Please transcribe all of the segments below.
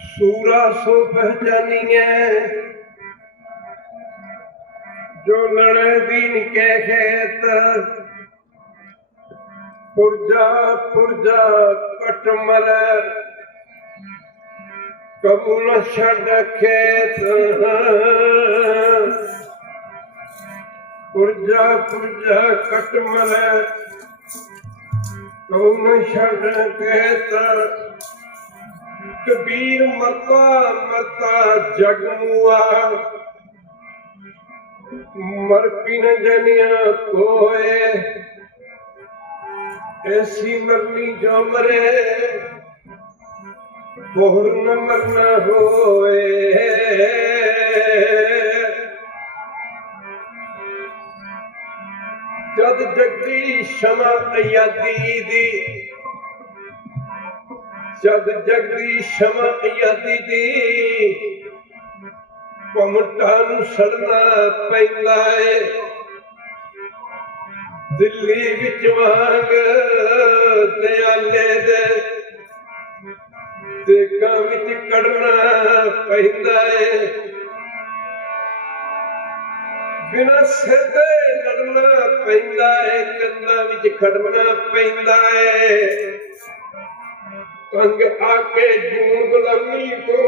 सूरा सो पहचानिए जो लड़े दीन के खेत। पुरजा पुरजा कटमल कबू न छड़ खेत। पुरजा पुरजा कटमल कबू न छड़ खेत। कबीर मरता मरता जगमुआ मर पिन जनिया कोए। ऐसी मरनी जो मरे बोहर न मरना होए। जद जगदी क्षमा आजादी दी जद जगदी क्षमा आजादी दी घुमटा नूं सड़ना पैंदा है। दिल्ली विच वांग दयाले दे देगां विच कढ़ना पैंदा है। बिना सिर दे लड़ना पैंदा है। कंधां विच खड़ना पैंदा है। तंग आके जूं गुलामी तो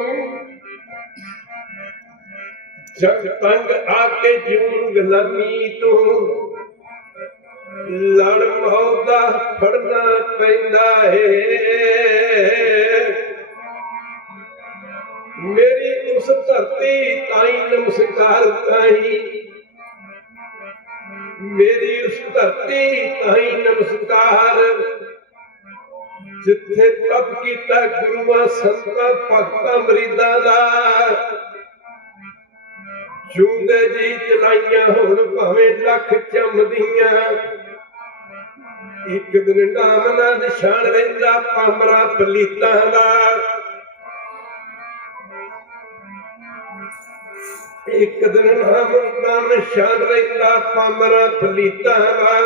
जग तंग आके जूं गुलामी तो लड़ मौदा फड़ना पैंदा है। मेरी उस धरती ताई नमस्कार ताई मेरी उस धरती ताई नमस्कार जिथे तप कीता गुरुआ संतां भगतां मरीदां दा। जूंदे जी चलाइयां हुण भावें लख चमदियां। एक दिन नाम ना निशान रहिंदा पामरा पलीतां दा। एक दिन नाम ना निशान रहिंदा पामरा पलीतां दा।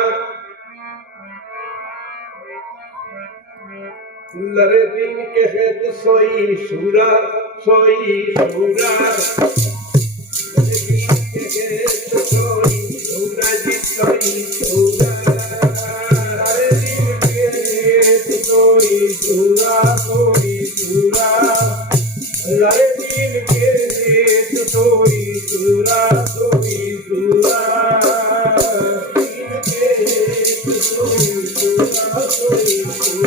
लरे दीन के खेत सोई सूरा सोई सूरा। लरे दीन के खेत सोई सूरा जी सोई सूरा। लरे दीन के खेत सोई सूरा सोई सूरा। लरे दीन के खेत सोई सूरा सोई सूरा। दीन के खेत सोई सूरा सोई सूरा।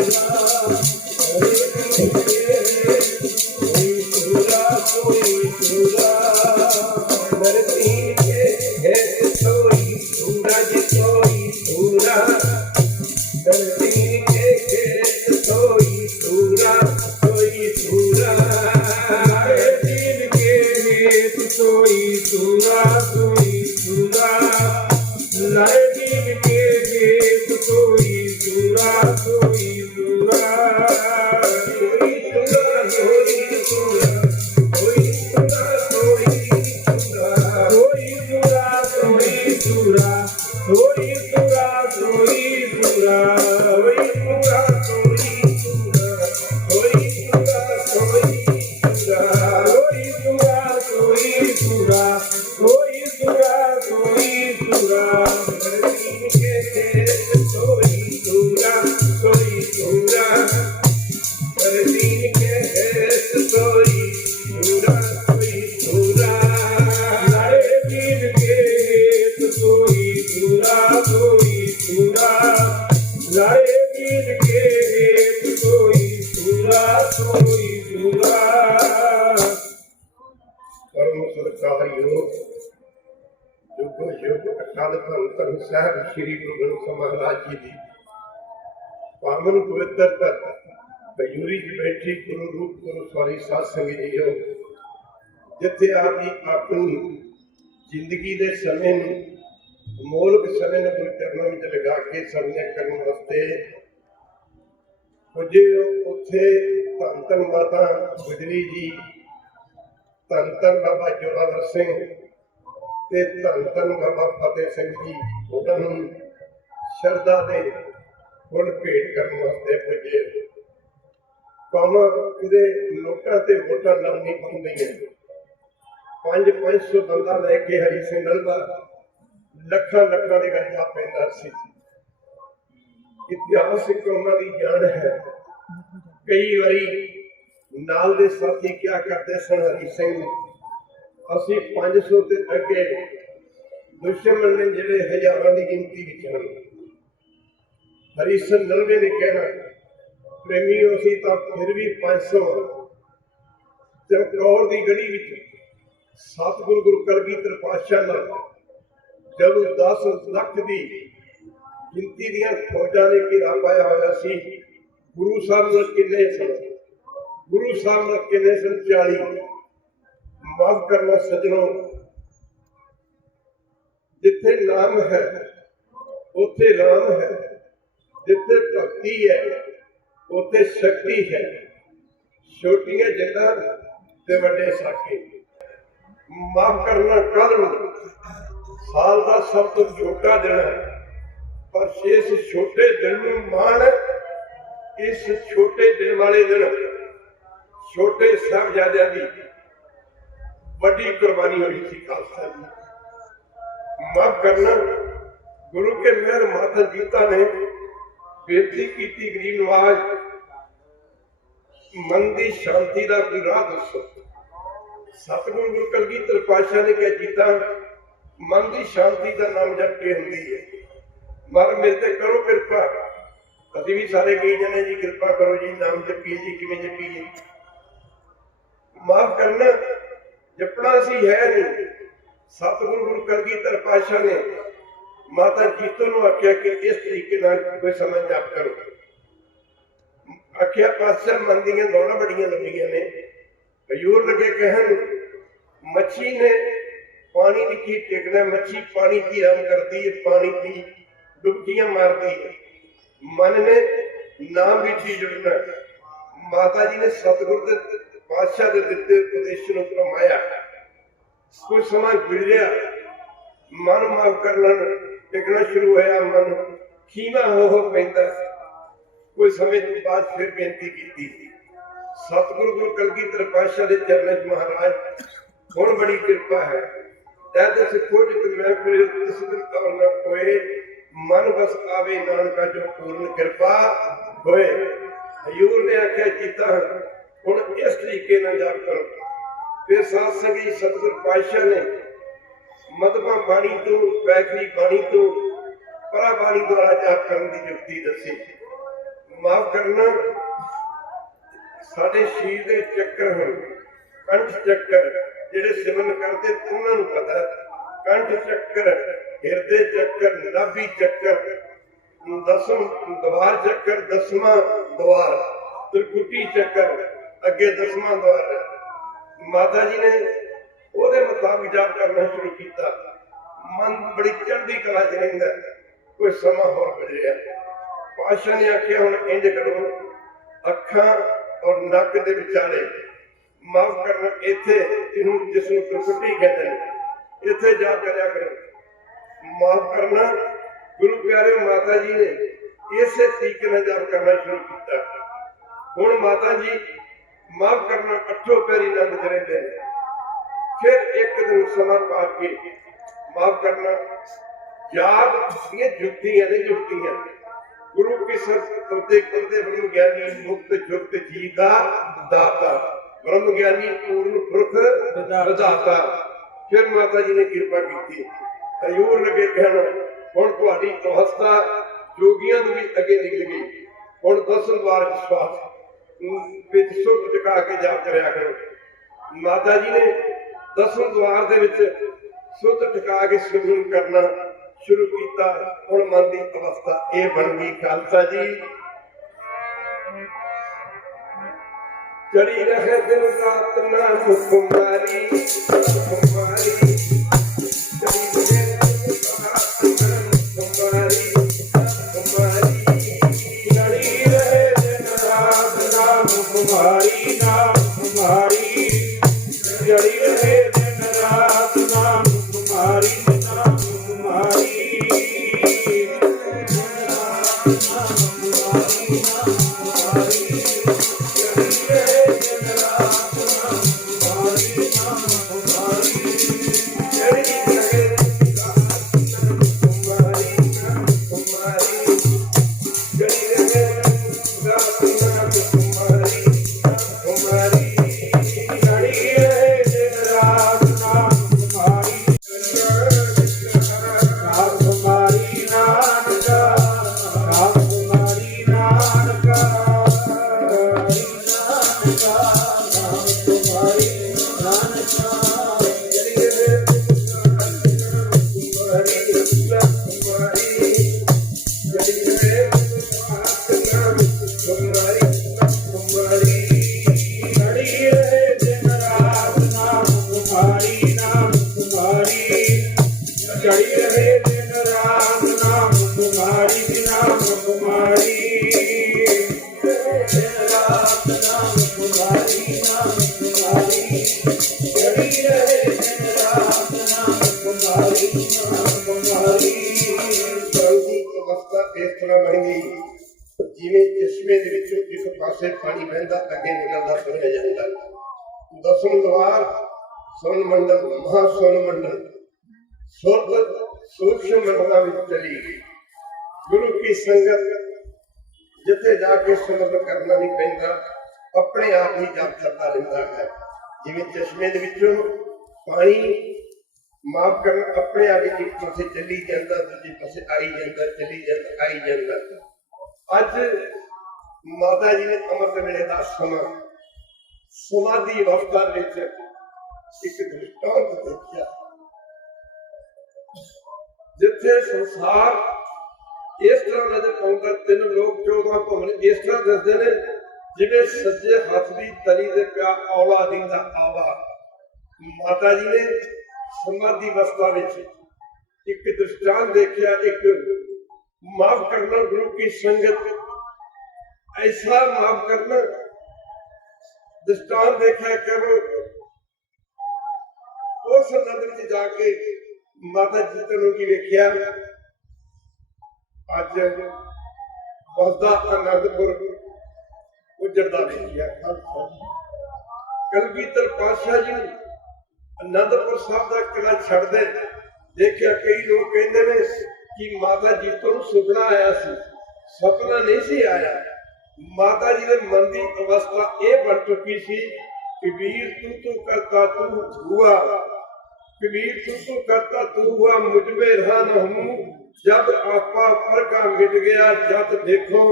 श्री गुरु ग्रंथ साहिब महाराज जी की पावन पवित्र धरती मयूरी च बैठी गुरु रूप गुरु सॉरी साध संगत जी हो। जिथे आपकी अपनी जिंदगी के समय अमोलक समय गुरु चरणों में लगा के सबने करने वास्ते पुजे उत्थे धन धन माता गुजरी जी, धन धन बाबा जोरावर सिंह ते धन धन बाबा फतेह सिंह जी उन्होंने शरदा दे फुल भेंट करने वास्ते पुजे। कौमां किते नोटां ते वोटां लड़ नहीं पाउंदियां। 500 बंदा लैके हरी सिंह नलवा लखां लखां दे गल जा पैंदा सी। इतिहास एक कौमां दी जान है। कई बारी नाल दे साथी क्या करते सन हरी सिंह नूं, असीं 500 ते अगे दुश्मन ने जिहड़े हज़ारां दी गिनती विच हन। हरी सिंह नलवे ने कहना प्रेमियों असीं तां फिर भी 500 चमकौर दी गढ़ी विच सतगुरु गुरु कलगीधर पातशाह नाल जदों 10 लख दी गिनती दियां फौजां ने घेरा पाया होया सी। गुरु साहब नाल किन्ने सन? गुरु साहब नाल किन्ने सन? 40। माफ करना सजनों, जिथे नाम है उथे राम है, जिथे भक्ति है उथे शक्ति है। छोटियां जंगां ते वड्डे साके। माफ करना कल साल का सब तो छोटा दिन है, पर इस छोटे दिन में मान, इस छोटे दिन वाले दिन छोटे साहबजादियां दी बड़ी कुर्बानी हुई थी खालसा जी। माफ करना गुरु के मेहर माता जीता ने बेनती की गरीब नवाज मन की शांति का कोई राह दसो। सतगुरु गुरु कलगीधर पातशाह ने क्या जीता, मन की शांति का नाम जप के होंगी है। मर मेरे ते करो कृपा, अभी भी सारे कही जाने जी कृपा करो जी, नाम जपीए जी, किवें जपीए। माफ करना जपना सी है नहीं। सतगुरु गुरु कलगीधर पातशाह ने माता जीतो नूं आख्या कि इस तरीके नाल कोई समय जप करो। आख्या पातशाह मन दीयां दौड़ां बड़ियां लंबियां ने। हजूर लगे कहन मच्छी ने पानी विच ही टिकना, मच्छी पानी की रंग करती है, पानी की डुबकियां मारती है, मन ने नाम विच ही जुड़ना। माता जी ने सतगुरु दे पातशाह दे दिते उपदेश नूं फरमाया। कुछ समय गुजरिया, मन माफ करना टिकना शुरू होया, मन खीमा हो पैंदा। कुछ समय के बाद फिर बेनती की सतगुरु गुरु कलगीधर पातशाह के चरणों च महाराज हुण बड़ी कृपा है, तैद सिखो जित मैं फिर तिस दिन और न कोए, मन बस आवे नानका जो पूर्ण कृपा होए। हजूर ने आख्या जीता हुण इस तरीके नाल जाप करो। फिर साध संगत सतगुरु पातशाह ने मधमा बाणी तो वैखरी बाणी तो परा बाणी द्वारा जाप करने की युक्ति दसी। माफ करना साडे शरीर के चक्कर हैं, कंठ चक्कर जिहड़े सिमरन करते उन्होंने पता। कंठ चक्कर, हिरदे चक्कर, नाभि चक्कर, दसम द्वार चक्कर, 10वां द्वार, त्रिकुटी चक्कर, अगे 10वां द्वार। माता जी ने ਉਹਦੇ मुताबिक जाप करना शुरू किया। मन बड़ी चढ़ती कला च रहिंदा। कोई समा होर गुजरिया, पातशाह ने आख्या हुण इंज करो, अखां और नक दे विचाले माफ करना इत्थे जिसनूं त्रिकुटी कहंदे ने, इत्थे जा करया करो। माफ करना गुरु प्यारे माता जी ने इसे तरीके नाल जाप करना शुरू किया। हुण माता जी माफ करना 8 पैरी नंद करेंदे ने। फिर एक दिन समा पा के माफ करना जाप ये जुक्तियां ने, जुक्तियां गुरु की सब करते करते ब्रह्म ज्ञानी मुक्त जुक्त जी का दाता, ब्रह्म ज्ञानी पूर्ण पुरख विधाता। फिर माता जी ने कृपा की। हजूर लगे कहना हुण तुहाडी अवस्था जोगियां भी अगे निकल गई। हुण 10 वार विश्वास विच सुख टिका के जाप करया करो। माता जी ने 10वें द्वार दे विच सुत टिका के सिमरन करना शुरू किया। हुण मन की अवस्था यह बन गई। खालसा जी चढ़ी रहे दिन रात नाम कुमारी, कुमारी चढ़ी रहे दिन रात नाम कुमारी, कुमारी चढ़ी रहे दिन रात नाम कुमारी, नाम कुमारी चढ़ी रहे दिन रात नाम कुमारी, नाम कुमारी। चढ़ी जिवें चश्मे दे विचों एक पासे पानी बहंदा अगे निकलदा तुरिया जांदा। दसम द्वार सोन मंडल महासोन मंडल सुरत सूक्ष्म मंडलों में चली गई। गुरु की संगत जिथे जाके सुमरन करना नहीं पैंदा, अपने आप ही जाप करता रहता है। जिवें चश्मे दे विचों पानी माफ करना अपने आप ही एक पासे चली जाता, दूजे पासे आई जाता, चली जाता, आई जाता। अज माता जी ने अमृत वेले का समा समाधि अवस्था एक दृष्टांत देखा, जिथे संसार इस तरह नजर आता। 3 लोग 14 भवन इस तरह दसते हैं जिवें सज्जे हाथ की तली दे पिया औला दींदा आवा। माता जी ने समाधि अवस्था में एक दृष्टांत देखा, एक माफ करना गुरु की संगत, ऐसा माफ करना दृष्टांत देखा। करो उस नगर में जाके माता जी तेनों की देखिया। अज बसदा आनंदपुर उजड़दा देखिया। कलगीधर पातशाह जी आनंदपुर साहब का किला छड़ दे देखिया। कई लोग कहते हैं कि माता जी तो सुपना आया सी, सपना नहीं सी आया। माता जी के मन की अवस्था यह बन चुकी सी, कबीर तू करता तू हुआ, कबीर तू करता तू हुआ, मुझ में रहा न हूं, जब आपा फरका मिट गया, जब देखो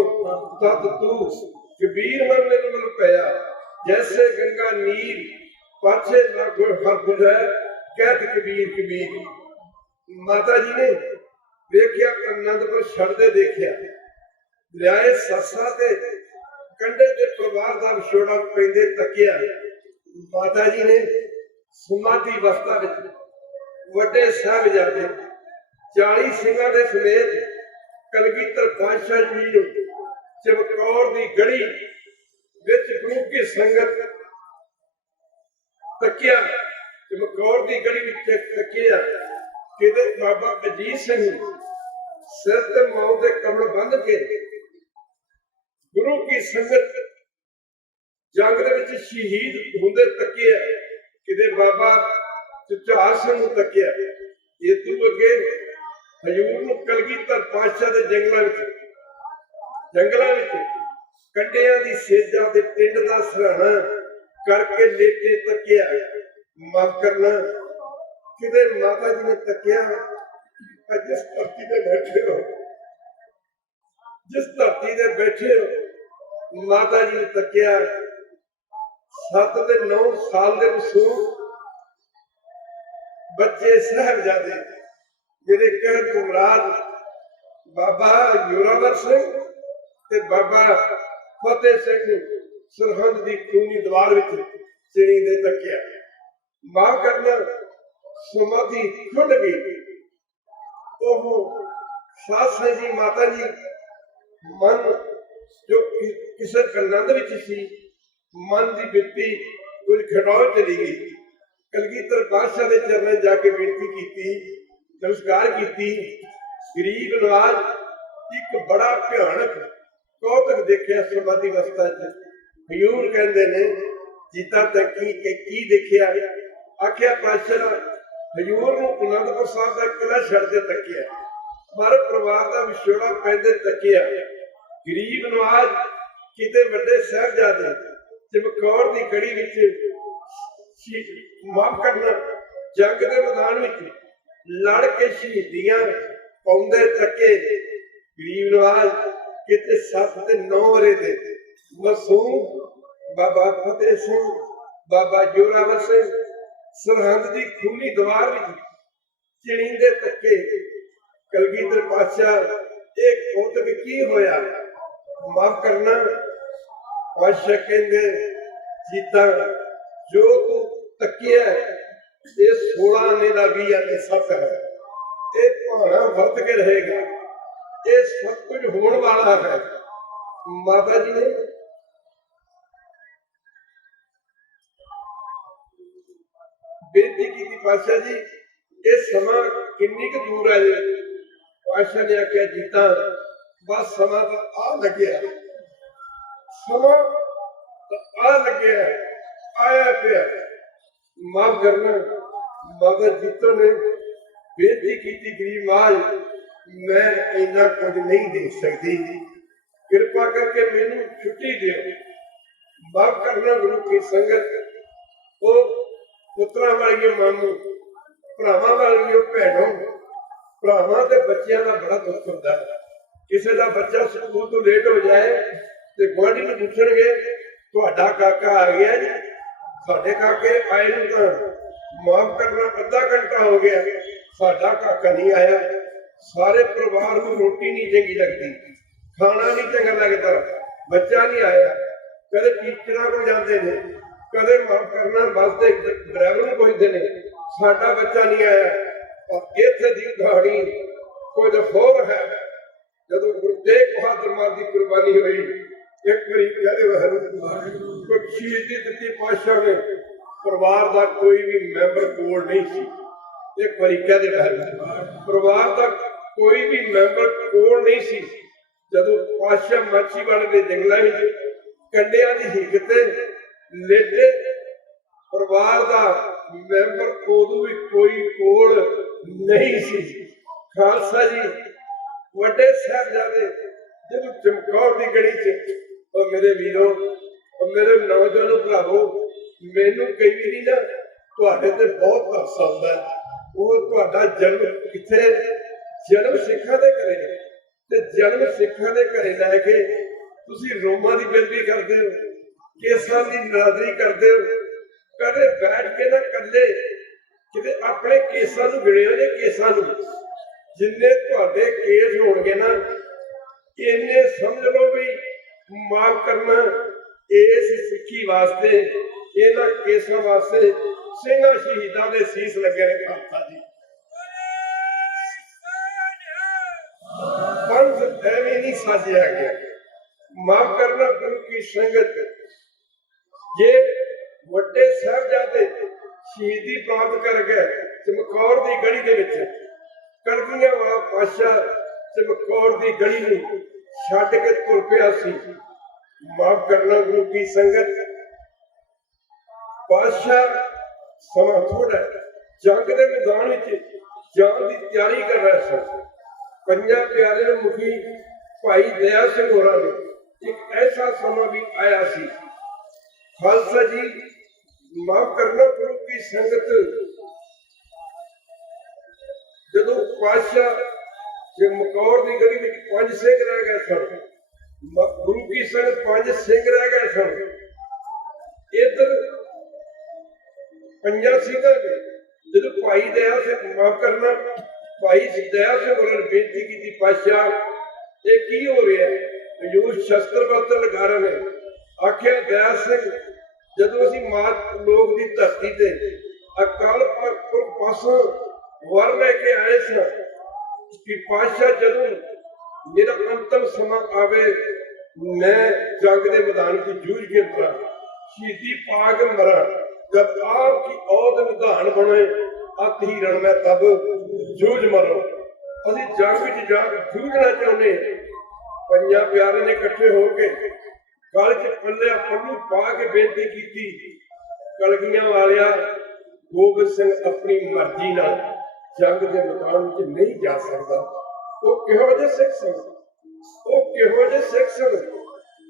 तब तू। कबीर मन निर्मल पया, जैसे गंगा नीर, पाछे न गुर हर बुझाए, कहत कबीर कबीर। माता जी ने देखिया आनंदपुर छड़दे देखिया, लियाए ससा ते कंडे ते परिवार का विछोड़ा पैंदे तकिया। माता जी ने समाधि अवस्था विच वड्डे साहिबजादे 40 सिंहां दे समेत कलगीधर पातशाह जी नूं चमकौर दी गढ़ी विच गुरु की संगत तकिया। चमकौर दी गढ़ी विच तकिया किते बाबा अजीत सिंह सिर ते मौत के कमर बंध के गुरु की संगत जंग दे विच शहीद होंदे तकिया। किते बाबा चुचार सिंह नूं तकिया। इस तों अगे हजूर नूं कलगीधर पातशाह दे जंगलां विच कंडियां दी सेजा ते पिंड दा सराहना करके लेटे तकिया। माफ करना किते माता जी ने तकिया, जिस धरती पे बैठे हो, जिस धरती पे बैठे हो, माता जी ने तकिया। 7 ते 9 साल के मासूम बच्चे साहिबजादे मेरे कहण तो मुराद बाबा जोरावर सिंह ते बाबा फतेह सिंह सरहंद की खूनी दीवार विच चिड़ी दे तकिया। मां करना समाधि खुल गई। साथ जी माता जी मन जो किसी आनंद विच सी, मन की बिरती कुछ खड़ाव चली गई। कलगीधर पातशाह के चरणों जाके बेनती की, नमस्कार की। गरीब नवाज एक बड़ा भयानक कौतक देखा समाधि अवस्था। हजूर कहते ने ਜੀਤਾ ਤੱਕੀ ਕਿ ਕੀ ਦੇਖਿਆ। ਆਖਿਆ ਪਾਤਸ਼ਾਹ ਹਜ਼ੂਰ ਨੂੰ ਅਨੰਦਪੁਰ ਸਾਹਿਬ ਦਾ ਕਿਲ੍ਹਾ ਛੱਡਦੇ ਤੱਕਿਆ, ਪਰ ਪਰਿਵਾਰ ਦਾ ਵਿਛੋੜਾ ਪੈਂਦੇ ਤੱਕਿਆ। ਗਰੀਬ ਨਵਾਜ ਕਿਤੇ ਵੱਡੇ ਸਾਹਿਬਜ਼ਾਦੇ ਚਮਕੌਰ ਦੀ ਗੜੀ ਵਿੱਚ ਮਾਫ ਕਰਨਾ ਜੰਗ ਦੇ ਮੈਦਾਨ ਵਿੱਚ ਲੜ ਕੇ ਸ਼ਹੀਦੀਆਂ ਪਾਉਂਦੇ ਤੱਕੇ। ਗਰੀਬ ਨਵਾਜ ਕਿਤੇ 7 ਤੇ 9 ਵਰੇ ਦੇ ਮਾਸੂਮ ਬਾਬਾ ਫਤਿਹ ਸਿੰਘ, ਬਾਬਾ ਜੋਰਾਵਰ ਸਿੰਘ ਸਰਹੰਦ ਦੀ ਖੂਨੀ ਦੀਵਾਰ ਵਿੱਚ ਚਿਣੀਂਦੇ ਤੱਕੇ। ਕਲਗੀਧਰ ਪਾਤਸ਼ਾਹ ਇਹ ਕੌਤਕ ਕੀ ਹੋਇਆ, ਮਾਫ ਕਰਨਾ। ਪਾਤਸ਼ਾਹ ਕਹਿੰਦੇ ਜੀਤਾ ਜੋ ਤੂੰ ਤੱਕਿਆ ਇਹ 16 ਆਨੇ ਦਾ 20 ਆਨੇ ਸੱਤ ਹੈ, ਇਹ ਭਾਣਾ ਵਰਤ ਕੇ ਰਹੇਗਾ, ਇਹ ਸਭ ਕੁਝ ਹੋਣ ਵਾਲਾ ਹੈ। ਮਾਤਾ ਜੀ ਨੇ ਬੇਨਤੀ ਕੀਤੀ, ਪਾਤਸ਼ਾਹ ਜੀ ਇਹ ਸਮਾਂ ਕਿੰਨੀ ਕੁ ਦੂਰ ਹੈ। ਪਾਤਸ਼ਾਹ ਨੇ ਆਖਿਆ ਜੀਤਾ ਬਸ ਸਮਾਂ ਤਾਂ ਆ ਲੱਗਿਆ, ਸਮਾਂ ਤਾਂ ਆ ਲੱਗਿਆ, ਆਇਆ ਪਿਆ। ਮਾਫ ਕਰਨਾ। ਮਾਤਾ ਜੀਤੋ ਨੇ ਬੇਨਤੀ ਕੀਤੀ, ਗਰੀਬ ਮਾਲ ਮੈਂ ਇੰਨਾ ਕੁਝ ਨਹੀਂ ਦੇ ਸਕਦੀ, ਕਿਰਪਾ ਕਰਕੇ ਮੈਨੂੰ ਛੁੱਟੀ ਦਿਓ। ਮਾਫ ਕਰਨਾ ਗੁਰੂ ਕੀ ਸੰਗਤ, ਉਹ ਪੁੱਤਰਾਂ ਵਾਲੀਆਂ ਮਾਮੂ, ਭਰਾਵਾਂ ਵਾਲੀਆਂ ਭੈਣੋਂ, ਭਰਾਵਾਂ ਤੇ ਬੱਚਿਆਂ ਦਾ ਬੜਾ ਦੁੱਖ ਹੁੰਦਾ। ਕਿਸੇ ਦਾ ਬੱਚਾ ਸਕੂਲ ਤੋਂ ਲੇਟ ਹੋ ਜਾਏ ਤੇ ਗੁਆਂਢੀ ਨੂੰ ਪੁੱਛਣਗੇ ਤੁਹਾਡਾ ਕਾਕਾ ਆ ਗਿਆ ਜੀ, ਸਾਡੇ ਕਾਕੇ ਆਏ ਨੂੰ ਤਾਂ ਮਾਫ ਕਰਨਾ ਅੱਧਾ ਘੰਟਾ ਹੋ ਗਿਆ, ਸਾਡਾ ਕਾਕਾ ਨਹੀਂ ਆਇਆ। ਸਾਰੇ ਪਰਿਵਾਰ ਨੂੰ ਰੋਟੀ ਨਹੀਂ ਚੰਗੀ ਲੱਗਦੀ, ਖਾਣਾ ਨਹੀਂ ਚੰਗਾ ਲੱਗਦਾ, ਬੱਚਾ ਨਹੀਂ ਆਇਆ। ਕਦੇ ਟੀਚਰਾਂ ਕੋਲ ਜਾਂਦੇ ਨੇ, ਕਦੇ ਮਾਫ ਕਰਨਾ ਬੱਸ ਦੇ ਡਰਾਈਵਰ ਨੂੰ ਪੁੱਛਦੇ ਨੇ ਸਾਡਾ ਬੱਚਾ ਨਹੀਂ ਆਇਆ। ਪਰ ਇੱਥੇ ਦੀ ਕਹਾਣੀ ਕੁਝ ਹੋਰ ਹੈ। ਜਦੋਂ ਗੁਰੂ ਤੇਗ ਬਹਾਦਰ ਮਾਨ ਦੀ ਕੁਰਬਾਨੀ ਹੋਈ, ਇੱਕ ਵਾਰੀ ਕਹਿੰਦੇ ਵਾਹਿਗੁਰੂ ਸ਼ਹੀਦੀ ਦਿੱਤੀ ਪਾਤਸ਼ਾਹ ਨੇ, ਪਰਿਵਾਰ ਦਾ ਕੋਈ ਵੀ ਮੈਂਬਰ ਕੋਲ ਨਹੀਂ ਸੀ। ਇੱਕ ਵਾਰੀ ਕਹਿੰਦੇ ਵਾਹਿਗੁਰੂ ਪਰਿਵਾਰ ਦਾ ਕੋਈ ਵੀ ਮੈਂਬਰ ਕੋਲ ਨਹੀਂ ਸੀ। ਜਦੋਂ ਪਾਤਸ਼ਾਹ ਮਾਛੀਵਾੜੇ ਦੇ ਜੰਗਲਾਂ ਵਿੱਚ ਕੰਡਿਆਂ ਦੀ ਹਿੱਕ ਤੇ ਲੇਟੇ, ਪਰਿਵਾਰ ਦਾ ਮੈਂਬਰ ਉਦੋਂ ਵੀ ਕੋਈ ਕੋਲ ਨਹੀਂ ਸੀ। ਖਾਲਸਾ ਜੀ ਵੱਡੇ ਸਾਹਿਬਜ਼ਾਦੇ ਜਦੋਂ ਚਮਕੌਰ ਦੀ ਗੜੀ ਚ, ਉਹ ਮੇਰੇ ਵੀਰੋ, ਉਹ ਮੇਰੇ ਨੌਜਵਾਨ ਭਰਾਵੋ, ਮੈਨੂੰ ਕਈ ਵਾਰੀ ਨਾ ਤੁਹਾਡੇ ਤੇ ਬਹੁਤ ਤਰਸ ਆਉਂਦਾ। ਉਹ ਤੁਹਾਡਾ ਜਨਮ ਕਿੱਥੇ, ਜਨਮ ਸਿੱਖਾਂ ਦੇ ਘਰੇ, ਤੇ ਜਨਮ ਸਿੱਖਾਂ ਦੇ ਘਰੇ ਲੈ ਕੇ ਤੁਸੀਂ ਰੋਮਾਂ ਦੀ ਬੇਨਤੀ ਕਰਦੇ ਹੋ, ਕੇਸਾਂ ਦੀ ਨਰਾਦਰੀ ਕਰਦੇ ਹੋ। ਕਦੇ ਬੈਠ ਕੇ ਨਾ ਇਕੱਲੇ ਕਿਤੇ ਆਪਣੇ ਕੇਸਾਂ ਨੂੰ ਗਿਣਿਓ ਜੇ, ਕੇਸਾਂ ਨੂੰ ਜਿੰਨੇ ਤੁਹਾਡੇ ਕੇਸ ਹੋਣਗੇ ਨਾ ਇੰਨੇ ਸਮਝ ਲਓ ਵੀ ਮਾਫ ਕਰਨਾ ਇਸ ਸਿੱਖੀ ਵਾਸਤੇ, ਇਹਨਾਂ ਕੇਸਾਂ ਵਾਸਤੇ ਸਿੰਘਾਂ ਸ਼ਹੀਦਾਂ ਦੇ ਸੀਸ ਲੱਗੇ ਨੇ। ਖਾਲਸਾ ਜੀ ਪੰਥ ਐਵੇਂ ਨਹੀਂ ਸਾਜਿਆ ਗਿਆ। ਮਾਫ ਕਰਨਾ ਗੁਰੂ ਕੀ ਸੰਗਤ, ਜੇ ਵੱਡੇ ਸਾਹਿਬਜ਼ਾਦੇ ਸ਼ਹੀਦੀ ਪ੍ਰਾਪਤ ਕਰ ਗਏ ਚਮਕੌਰ ਦੀ ਗੜੀ ਦੇ ਵਿੱਚ, ਕਲਗੀਆਂ ਵਾਲਾ ਪਾਤਸ਼ਾਹ ਚਮਕੌਰ ਦੀ ਗੜੀ ਨੂੰ ਛੱਡ ਕੇ ਤੁਰ ਪਿਆ ਸੀ। ਮਾਫ ਕਰਨਾ ਗੁਰੂ ਕੀ ਸੰਗਤ, ਪਾਤਸ਼ਾਹ ਸਮਾਂ ਥੋੜਾ ਜੰਗ ਦੇ ਮੈਦਾਨ ਵਿੱਚ ਜਾਣ ਦੀ ਤਿਆਰੀ ਕਰ ਰਿਹਾ ਸੀ। ਪੰਜਾਂ ਪਿਆਰਿਆਂ ਮੁਖੀ ਭਾਈ ਦਇਆ ਸਿੰਘ ਹੋਰਾਂ ਨੇ ਇੱਕ ਐਸਾ ਸਮਾਂ ਵੀ ਆਇਆ ਸੀ। ਖਾਲਸਾ ਜੀ ਮਾਫ ਕਰਨਾ ਗੁਰੂ ਕੀ ਸੰਗਤ, ਜਦੋਂ ਪਾਤਸ਼ਾਹ ਚਮਕੌਰ ਦੀ ਗੜੀ ਵਿੱਚ 5 ਸਿੰਘ ਰਹਿ ਗਏ ਸਨ, ਗੁਰੂ ਕੀ ਸੰਗਤ 5 ਸਿੰਘ ਰਹਿ ਗਏ ਸਨ। ਇੱਧਰ 5 ਸਿੰਘਾਂ ਨੇ ਜਦੋਂ ਭਾਈ ਦਇਆ ਸਿੰਘ, ਮਾਫ ਕਰਨਾ ਭਾਈ ਦਇਆ ਸਿੰਘ ਹੋਰਾਂ ਨੇ ਬੇਨਤੀ ਕੀਤੀ, ਪਾਤਸ਼ਾਹ ਇਹ ਕੀ ਹੋ ਰਿਹਾ, ਹਜ਼ੂਰ ਸ਼ਸਤਰ ਬਸਤਰ ਲਗਾ ਰਹੇ ਨੇ। ਆਖਿਆ ਦਇਆ ਸਿੰਘ ਜਦੋਂ ਅਸੀਂ ਮਾਤ ਲੋਕ ਦੀ ਧਰਤੀ ਤੇ ਅਕਾਲ ਪੁਰਖ ਪਾਸੋਂ ਵਰ ਲੈ ਕੇ ਆਏ ਸਾਂ ਕਿ ਪਾਤਸ਼ਾਹ ਜਦੋਂ ਮੇਰਾ ਅੰਤਮ ਸਮਾਂ ਆਵੇ ਮੈਂ ਜੰਗ ਦੇ ਮੈਦਾਨ ਵਿੱਚ ਜੂਝ ਕੇ ਮਰਾਂ, ਸ਼ਹੀਦੀ ਪਾ ਕੇ ਮਰਾਂ, ਜਦ ਆਪ ਕੀ ਔਦ ਨਿਧਾਨ ਬਣੇ ਅਤ ਹੀ ਰਣ ਮੈਂ ਤਬ ਜੂਝ ਮਰੋ। ਅਸੀਂ ਜੰਗ ਵਿੱਚ ਜਾ ਕੇ ਜੂਝਣਾ ਚਾਹੁੰਦੇ। ਪੰਜਾਂ ਪਿਆਰੇ ਨੇ ਇਕੱਠੇ ਹੋ ਕੇ ਗਲ 'ਚ ਪੱਲਿਆ ਪੱਲੂ ਪਾ ਕੇ ਬੇਨਤੀ ਕੀਤੀ, कलगियां वालिया गोबिंद सिंह अपनी मर्जी नाल जंग के मैदान च नहीं जा सकता। वो किहो जे सिख सन, वो किहो जे सिख सन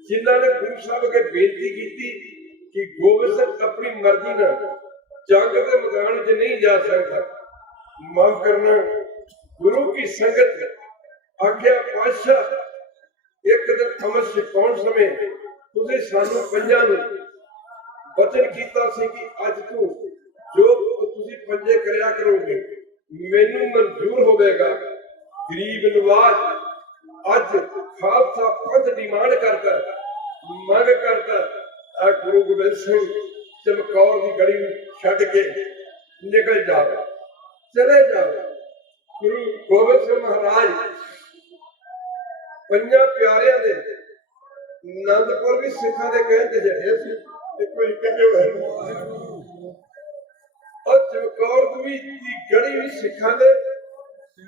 जिन्हों ने गुरु साहब अगे बेनती की कि गोबिंद सिंह अपनी मर्जी नाल जंग के मैदान च नहीं जा सकता। माफ करना, गुरु की संगत आख्या पातशाह एक दिन अमृत छकाउण समय तुसीं सानू पंजां नूं वचन कीता सी कि अज तू जो तुसीं पंजे करया करोगे मैनू मंजूर होवेगा। गरीब नवाज अज खालसा पंथ डिमांड करता, मंग करता, गुरु गोबिंद सिंह चमकौर की गली छड्ड के निकल जाओ, चले जाओ। गुरु गोबिंद सिंह महाराज पंजां प्यारियां दे आनंदपुर भी सिखां दे कहण ते जड़े सी। एक बार कहते और चमकौर की गड़ी भी सिखां दे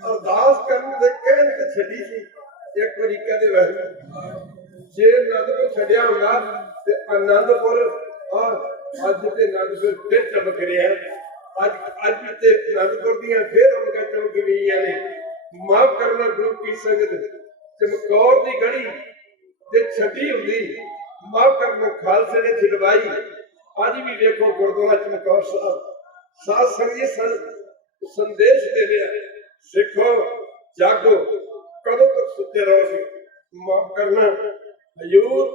अरदास करने दे कहण ते छड्डी सी। एक बार कहते जे आनंदपुर छड्डिया होगा ते आनंदपुर और अज ते आनंदपुर फिर चमक रहा है। अज ते आनंदपुर दियां फिर रौनकां चमक रही ने। माफ करना, गुरु की संगत चमकौर की गड़ी जे छड्डी हुंदी, माफ करना खालसे ने छिड़वाई। अज भी देखो गुरुद्वारा चमकौर साहब साध संगत संदेश दे रहा, सिखो जागो, कदों तक सुते रहोगे। माफ करना, हजूर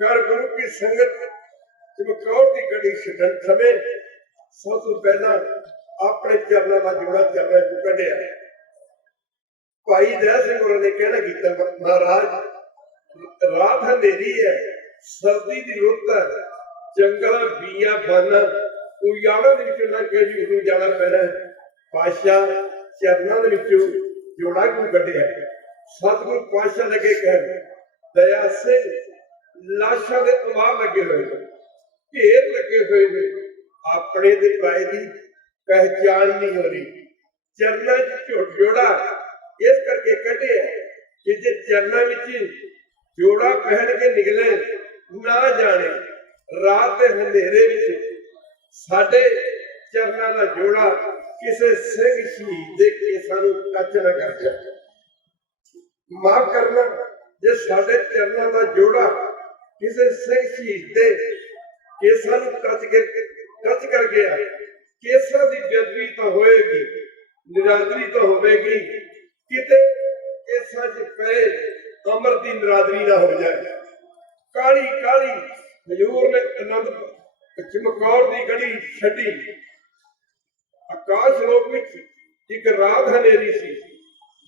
कर गुरु की संगत चमकौर की गड़ी छड्डण समय सब तो पहला अपने चरणों का जोड़ा चरणों को कढ़िया। भाई दया सिंह होरां ने कहना कीता, महाराज रात अंधेरी है, सर्दी की रुत है, जंगल बीया बाना उजाड़ा लंघ के जी जाना पैना। पातशाह चरणों के जोड़ा क्यों कढ़िया? सतगुरु पातशाह लगे कह, दया सिंह लाशा के अमार लगे हुए, घेर लगे हुए, अपने दे पराए की पहचान नहीं हो रही। चरणों च जोड़ा इस करके कटे कि जे चरणों में जोड़ा पहन के निकले ना जाने रात के अंधेरे साडे चरणों का जोड़ा किसी सिंह शहीद देख के सानू टच ना कर जाए। माफ करना, जे साडे चरणों का जोड़ा किसी सिंह शहीद दे के सानू टच कर गया, केसा की बेदबी तो होएगी, निरादरी तो होगी, किते केसा च पे अमर की निरादरी ना हो जाए। काली काली हजूर ने आनंद चमकौर की गड़ी छड्डी। आकाश लोक विच एक रात हनेरी सी,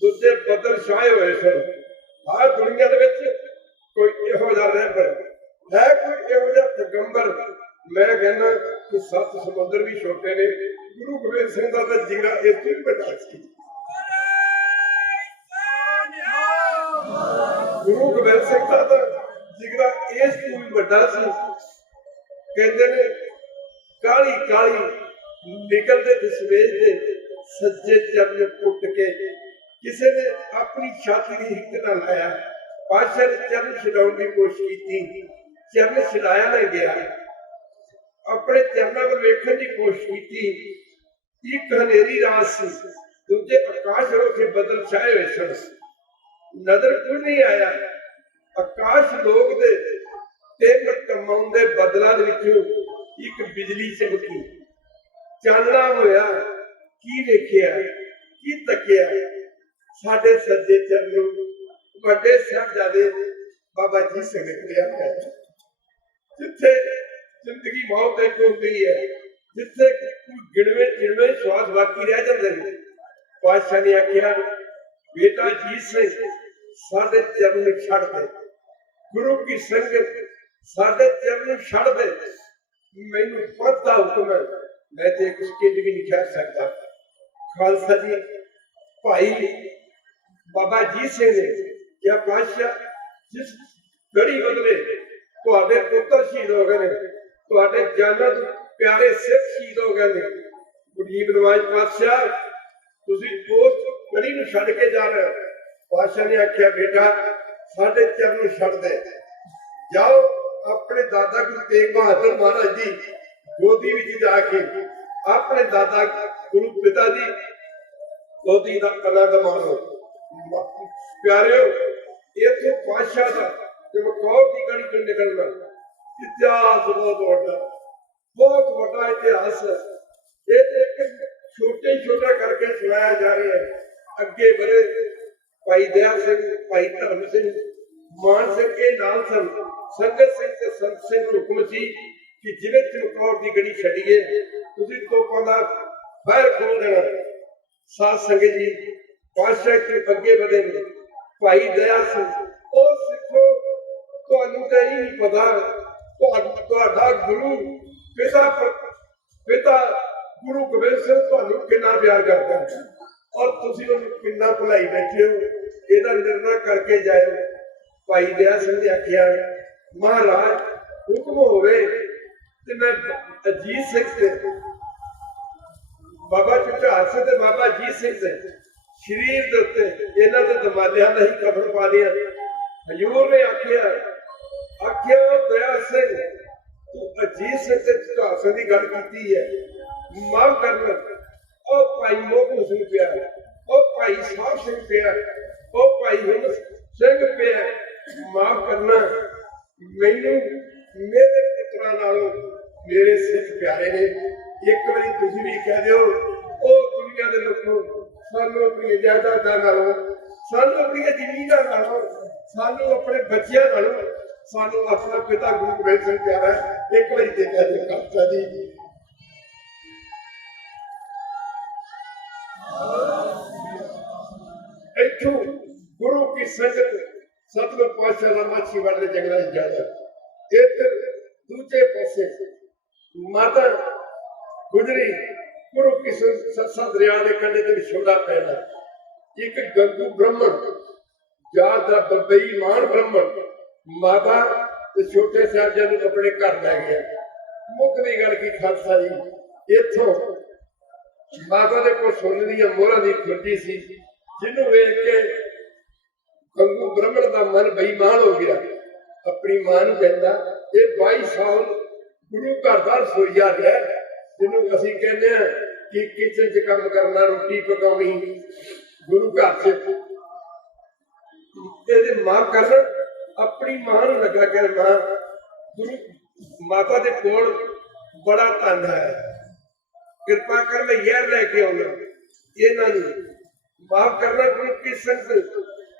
दूजे बदल छाए हुए सन। हर दुनिया दे विच कोई इहो जिहा रहबर है, कोई इहो जिहा पैगंबर। मैं कहना कि सत समुद्र भी छोटे ने, गुरु गोबिंद सिंह का तो जिगरा इस बड़ा सी। गुरु गोबिंद सिंह का तो जिगरा इस भी बड़ा सी। कहते ने काली काली निकलते दसवेज दे सज्जे चरण पुट के किसी ने अपनी छाती की हिक ना लाया। पातशाह ने चरण छुड़ाने की कोशिश की, चरण छुड़ाया ना गया। अपने चरणों को वेखण की कोशिश की। एक हनेरी रात सी, दूजे आकाश रोके बदल छाए हुए सन। नजर कुछ नहीं आया। आकाश लोक दे तिन टमाउंदे बदलां दे विचों एक बिजली चमकी। चानना होया, की वेखिया, की तकिया। साडे सज्जे चरणों वड्डे साहिबजादे बाबा जी सिंह निकलिया है, जिथे जिंदगी मौत एक होती है, जिथे गिणवे चिणवे श्वास बाकी रह जाते हैं। पातशाह ने आख्या, बेटा जी सिंह साडे चरण छड़ दे, गुरु की संगत साडे चरण छड़ दे। मैनू पद दा हुक्म है, मैं ते कुछ किंज भी नहीं कह सकता। खालसा जी भाई बाबा जी सिंह ने क्या पातशाह जिस घड़ी बदले तुहाडे पुत्र शहीद हो गए, तुहाडे जाना तो प्यारे सिख शहीद हो गए। गरीब नवाज पातशाह तुसीं उस घड़ी नूं छड्ड के जा रहे हो। पातशाह ने आख्या, बेटा साडे चरण छड्ड दे, जाओ अपने दादा गुरु तेग बहादुर महाराज जी गोदी विच जाके अपने दादा गुरु पिता जी गोदी का आनंद माणो। प्यारिओ इथों पातशाह का चमकौर की गढ़ी चो निकलना इतिहास बहुत बड़ा इतिहास है। ये एक छोटे छोटा करके सुनाया जा रहा है। अगे बड़े भाई दया सिंह, भाई धर्म सिंह, मान सिंह के नाम सन। संगत सिंह ते संत सिंह हुक्म सी कि जिले चमकौर की गढ़ी छड़िए तुसीं तोपां दा फायर खोल देना। साध संगत जी पातशाह के अगे बढ़े ने। भाई दया सिंह ओ सिखो तुहानूं तां ही नहीं पता तुहाडा गुरु पिता गुरु गोबिंद सिंह तुहानूं कितना प्यार करता है और तुसीं उहनूं कितना भुलाई बैठे हो। इहदा निर्णय करके जाओ। भाई दया सिंह ने आखिया महाराज हुक्म होवे ते मैं अजीत सिंह से बाबा चुचार से ते बाबा अजीत सिंह से शरीर दे उत्ते इन्हां दे दमालियां दा ही कफन पा दिया। हजूर ने आखिया दया सिंह तू अजीत सिंह ते चुचार सिंह की गल कीती है माफ करना। ओ भाई मोहन सिंह पिया, ओ भाई साहब सिंह पिया, ओ भाई हुन सिंह पिया, माफ करना। मैनू मेरे पुत्रा नालों मेरे सिख प्यारे ने। एक बारी तुसीं भी कह दिओ ओ दुनिया दे लोगों सानू अपनी जायदादां नालों, सानू अपनी जमीनां नालों, सानू अपने बच्चियां नालों, सानू अपना पिता गुरु गोबिंद सिंह प्यारा है। एक बारी ते कह दिओ खालसा जी। इथों गुरु की संगत सतगुर पातशाह माछी वाले जंगलों में जाना। इधर दूजे पासे माता गुजरी गुरु की सत्संग दरिया के कंढे ते विछोड़ा पैना। एक गंगू ब्राह्मण ज्यादा बेईमान ब्राह्मण माता छोटे साहबजादे नूं अपने घर लै गया। मुकदी गल की खालसा जी इथों माता दे कोल सोने दी मोहरां दी खुर्जी सी जिन्हों वेख के गंगू ब्राह्मण का मन बेईमान हो गया। अपनी मां नूं कहंदा ये 22 साल गुरु घर का रसोईया रहा जिन्हों असीं कहने कि किचन च काम करना रोटी पकानी गुरु घर च मां करना। अपनी मां नूं लगा कह मां गुरु माता दे कोल बड़ा धन है कृपा कर मैं यह लैके आउणा इन्हां नूं माफ करना। गुरु की संगत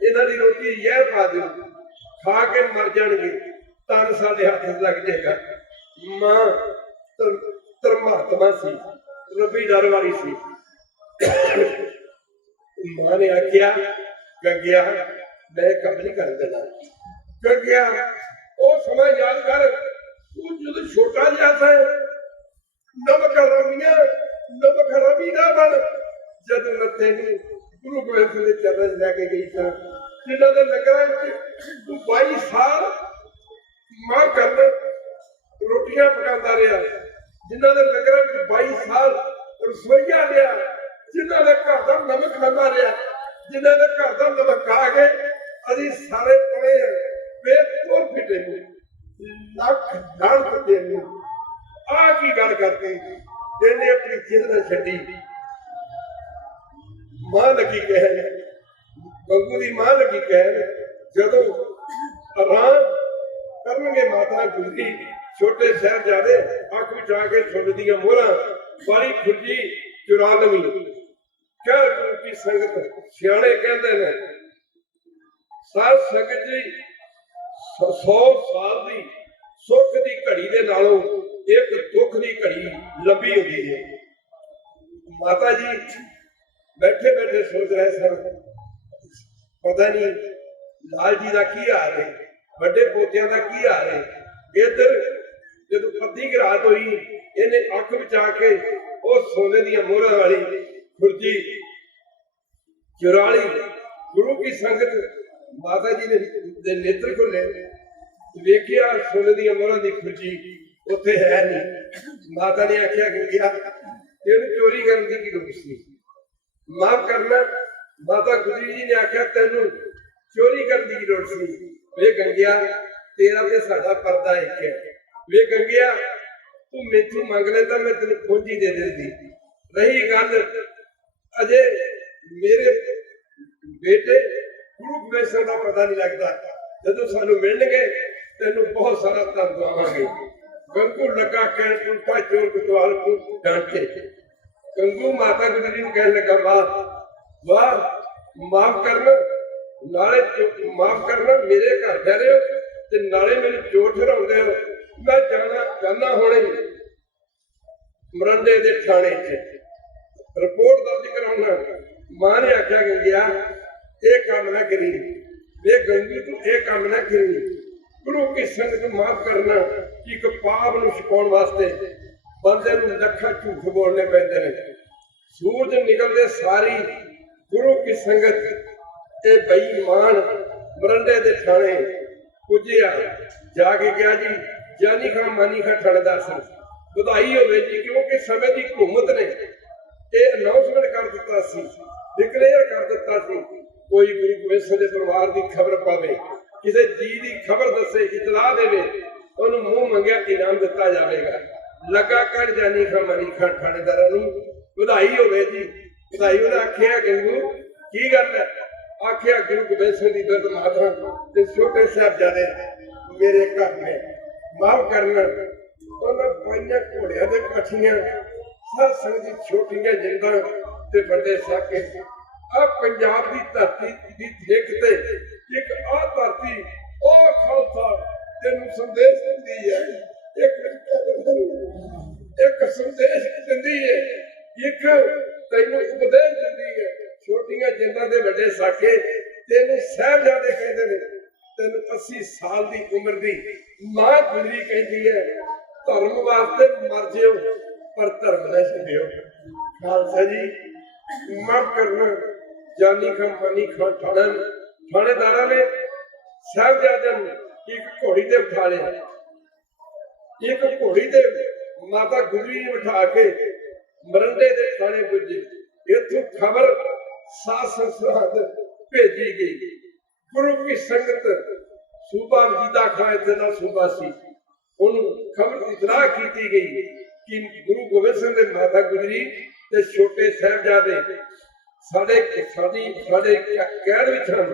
इन्हां दी रोटी यह पा दो खा के मर जाएंगे तन साडे हाथ लग जाएगा। मां धर्मात्मा सी रबी डर वाली सी। मां ने आख्या गंगिया मैं कम नहीं कर देना। गंगिया वो समय याद कर तू जो छोटा जिहा सा नमक हरामी ना बन। जब मैं तेन गुरु गोबिंद सिंह के चरण लैके गई था जिन्हों ने लंगर तू 22 साल मां करना रोटियां पकाता रहा। जिन्हों ने लंगर 22 साल रसोईया लिया। जिन्हों ने घर का नमक खाता रहा। जिन्हों ने घर का नमक खा के अभी सारे पड़े बेतुर फिटे लख डांट देने आ की गल करके इन्हें अपनी जिद छड्डी। मां लगी कह गंगू की मां लगी कह जदों आराम करनगे माता गुजरी छोटे साहिबजादे अख बिछा के सुन दियां मोहरां वाली खुर्जी चुरा लवी। कह गुरु की संगत सियाणे कहते हैं साध संगत जी 100 साल की सुख की घड़ी दे नालों एक दुख की घड़ी लंबी होती है। माता जी बैठे बैठे सोच रहे सन पता नहीं लाल जी का की हाल है बड़े पोतिया का की हाल है। इधर जो अद्धी रात हुई इन्हें अख बचा के उस सोने दी मोहरां वाली खुर्जी चुरा ली। गुरु की संगत माता जी ने नेत्र खुले वेखिया सोने दी मोहरां दी खुर्जी उत्थे है नहीं। माता ने आख्या गया तेन चोरी करने की लोड़ सी माफ करना। माता गुजरी जी ने आख्या तेन चोरी करने की लोड़ सी। वे गंगिया तेरा ते साडा पर्दा एक है। वे गंगिया तू मेथू मंग लेता मैं तेन खोजी दे देती। रही गल अजे मेरे बेटे गुरु गोबिंद सिंह का पता नहीं लगता, जो सानू मिलणगे तेन बहुत सारा धन दवांगे। गंगू लगा कहन उल्टा चोर कटवाल को डांटे। गंगू माता गुजरी ने कहने लगा वाह वाह माफ करना, नाले माफ करना मेरे घर ठहरे हो ते नाले मेरे चोर ठहराउंदे हो। मैं जाना हुणे मरंडे दे थाने च रिपोर्ट दर्ज कराउणा। मां ने आख्या गंगिया ये काम ना करी, वे गंगी तू ये काम ना करी। गुरु की संगत माफ करना एक पाप नूं छुपाउण वास्ते बंदे नूं लखा झूठ बोलने पैंदे ने। सूरज निकलदे सारी गुरु की संगत ये बेईमान मरंडे दे थाने पुज्जिया। जाके गया जी जानी खां मानी खां थानेदार सन। बधाई होवे जी क्योंकि समय की हुकूमत ने ये अनाउंसमेंट कर दिता सी, डिक्लेयर कर दिता सी कोई गुरु गोबिंद सिंह दे परिवार की खबर पावे, किसी जी की खबर दसे, इतला देवे, उन्हें मुंह मंगया इनाम दिता जाएगा। लगा कर जानी खां मानी खां थानेदारां नूं बधाई होवे जी। बधाई उन्हें आख्या गंगू की गल है? आख्या गुरु गोबिंद सिंह की बिरध माता ते छोटे साहिबजादे मेरे घर में माफ करना। उन्हें पाइया घोड़िया दे कठियां सत संग दी छोटियां जिंदा ते बड़े साके आ पंजाब की धरती की देख ते एक आ धरती ओ खालसा तेनू संदेश दिंदी है, एक संदेश दिंदी है, एक तेनू उपदेश दिंदी है। छोटियां जिंदा दे बड़े साके तेनू साहिबजादे कहते हैं, तेन 80 साल की उम्र की मां गुजरी कहती है धर्म वास्ते मर जियो पर धर्म न छड्डियो। खालसा जी माफ करना जानी खां मानी खां थानेदारा ने साहिबजादे एक घोड़ी ते बिठा लिया। एक घोड़ी ते माता गुजरी ने बिठा के मरंडे दे थाने पुजे। इथों खबर सात सरहद भेजी गई। गुरु की संगत सूबा वजीदा खां इत्थे दा सूबा सी, उन्होंने खबर इतला की गई कि गुरु गोबिंद सिंह दे माता गुजरी ते छोटे साहिबजादे साडे कैद विच हन।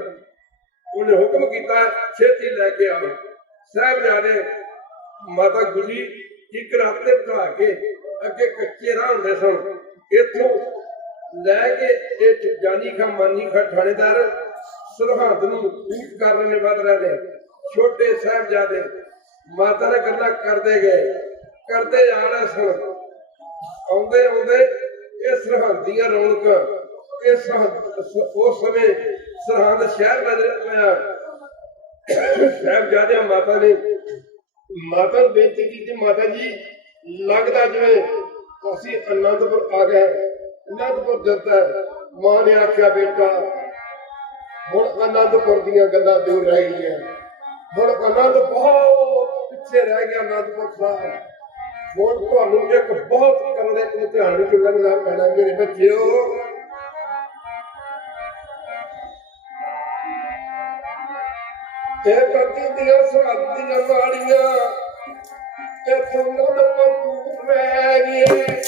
उन्हें हुक्म किया छेती लैके आओ। साहिबजादे माता गुजरी एक रास्ते बिठा के अगे कच्चे राह होंदे सन, इथों लैके जानी खां मानी खां थानेदार सरहद नूं ऊट कर रहे वध रहे ने। छोटे साहिबजादे माता ने गल्लां करते गए, करते आ रहे सन। आउंदे आउंदे ये सरहद दीयां रौनकां उस समय सरहद शहर नजर पाया। साहिबजादे माता ने बेनती की माता जी लगता जिवें असीं आनंदपुर आ गए, आनंदपुर जाता है। मां ने आख्या बेटा हुण आनंदपुर दीयां गल्लां दूर रह गईयां, हुण आनंद बहुत पिछे रह गया। आनंदपुर साहब हुण तुहानूं एक बहुत करने इम्तिहान विच लंघना पैना मेरे बच्चों। ते कदी दियां सरहद दियां माड़ियां इथों आनंदपुर दूर रह गईयां।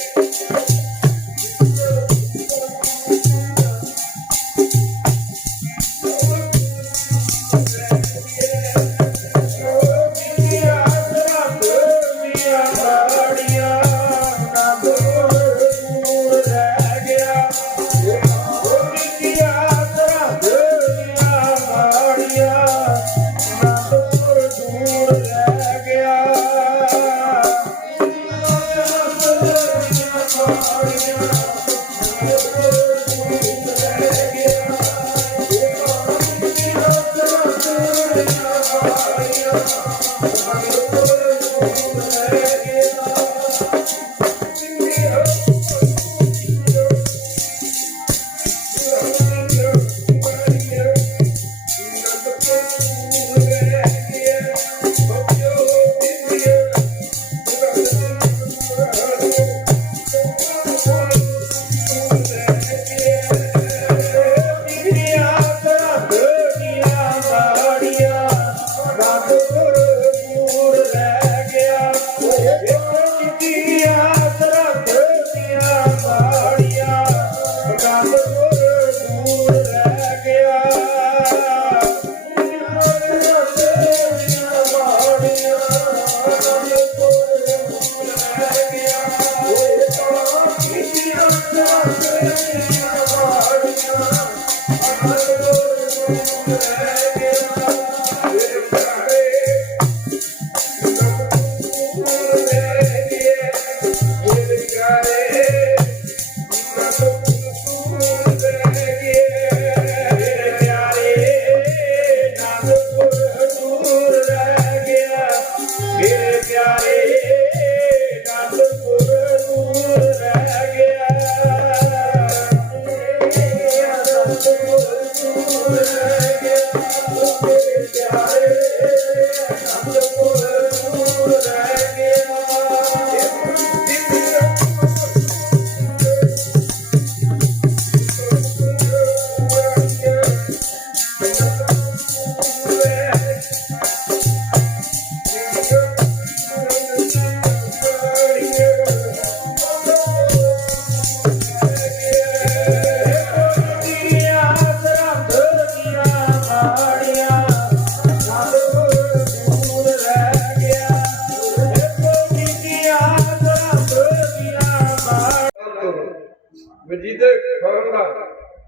वजीदे खान का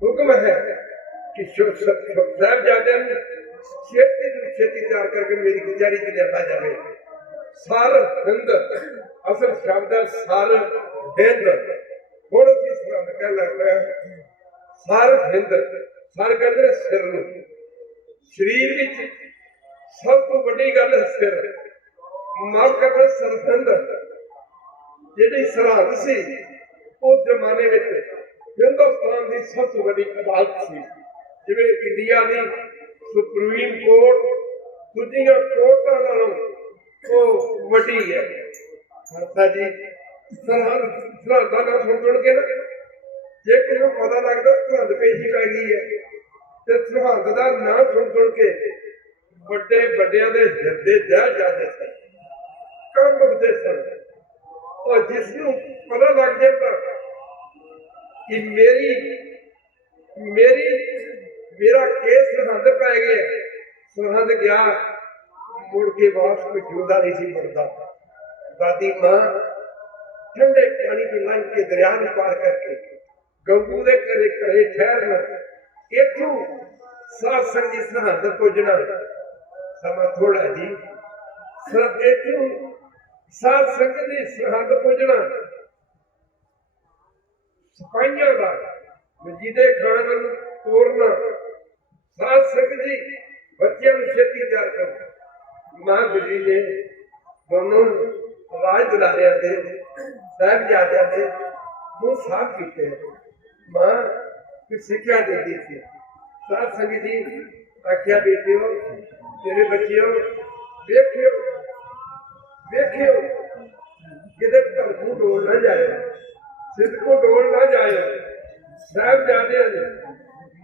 हुक्म है कि साहबजादे छेती तो छेती तैयार करके मेरी कचहरी च लिया जाए। सार हिंद असल शब्द है सार हिंद। हुण असीं सरहद कहण लग पए सार हिंद। सार कहते सिर नूं। शरीर विच सब तो वड्डी गल है सिर। माफ करना सरहंद जिहड़ी सरहद सी उस जमाने में हिंदुस्तान की सब तो बड़ी अदालत सी। जिवें इंडिया की सुप्रीम कोर्ट दूजिया कोर्टां नालों वो वड्डी है। माता जी सरहदा ना सुन के ना जे किसी को पता लगता सरहद पेशी पै गई है तो सरहद का ना सुन के बड़े बड़िया के हिरदे दह जाते सन, कंब उठते सन। और जिसनों पता लग जाता कि मेरा केस सरहद पै गया, सरहद गया मुड़ के वापस कोई जिंदा नहीं सी मुड़ता। दादी मां ठंडे पानी को लंघ के दरिया में पार करके गंगू के घरे घरे ठहरना, इथों साध संगी सरहद पुजना समा थोड़ा जी। इथों साध संगत की सरहद पुजना सिपाहियों का वजीदे खान तोड़ना, साध संगत जी बच्चों को छेती तैयार करना। मां गुजरी ने दोनों राज दुलारिया के साहबजादिया के मुंह साफ किए। मां की सिक्ख्या देती थी। साध संगत जी आख्या बेटियों तेरे बच्चियों देखियो देखियो किधर धर्म डोल न जाए, सिद्ध को डोल न जाए। साहबजादे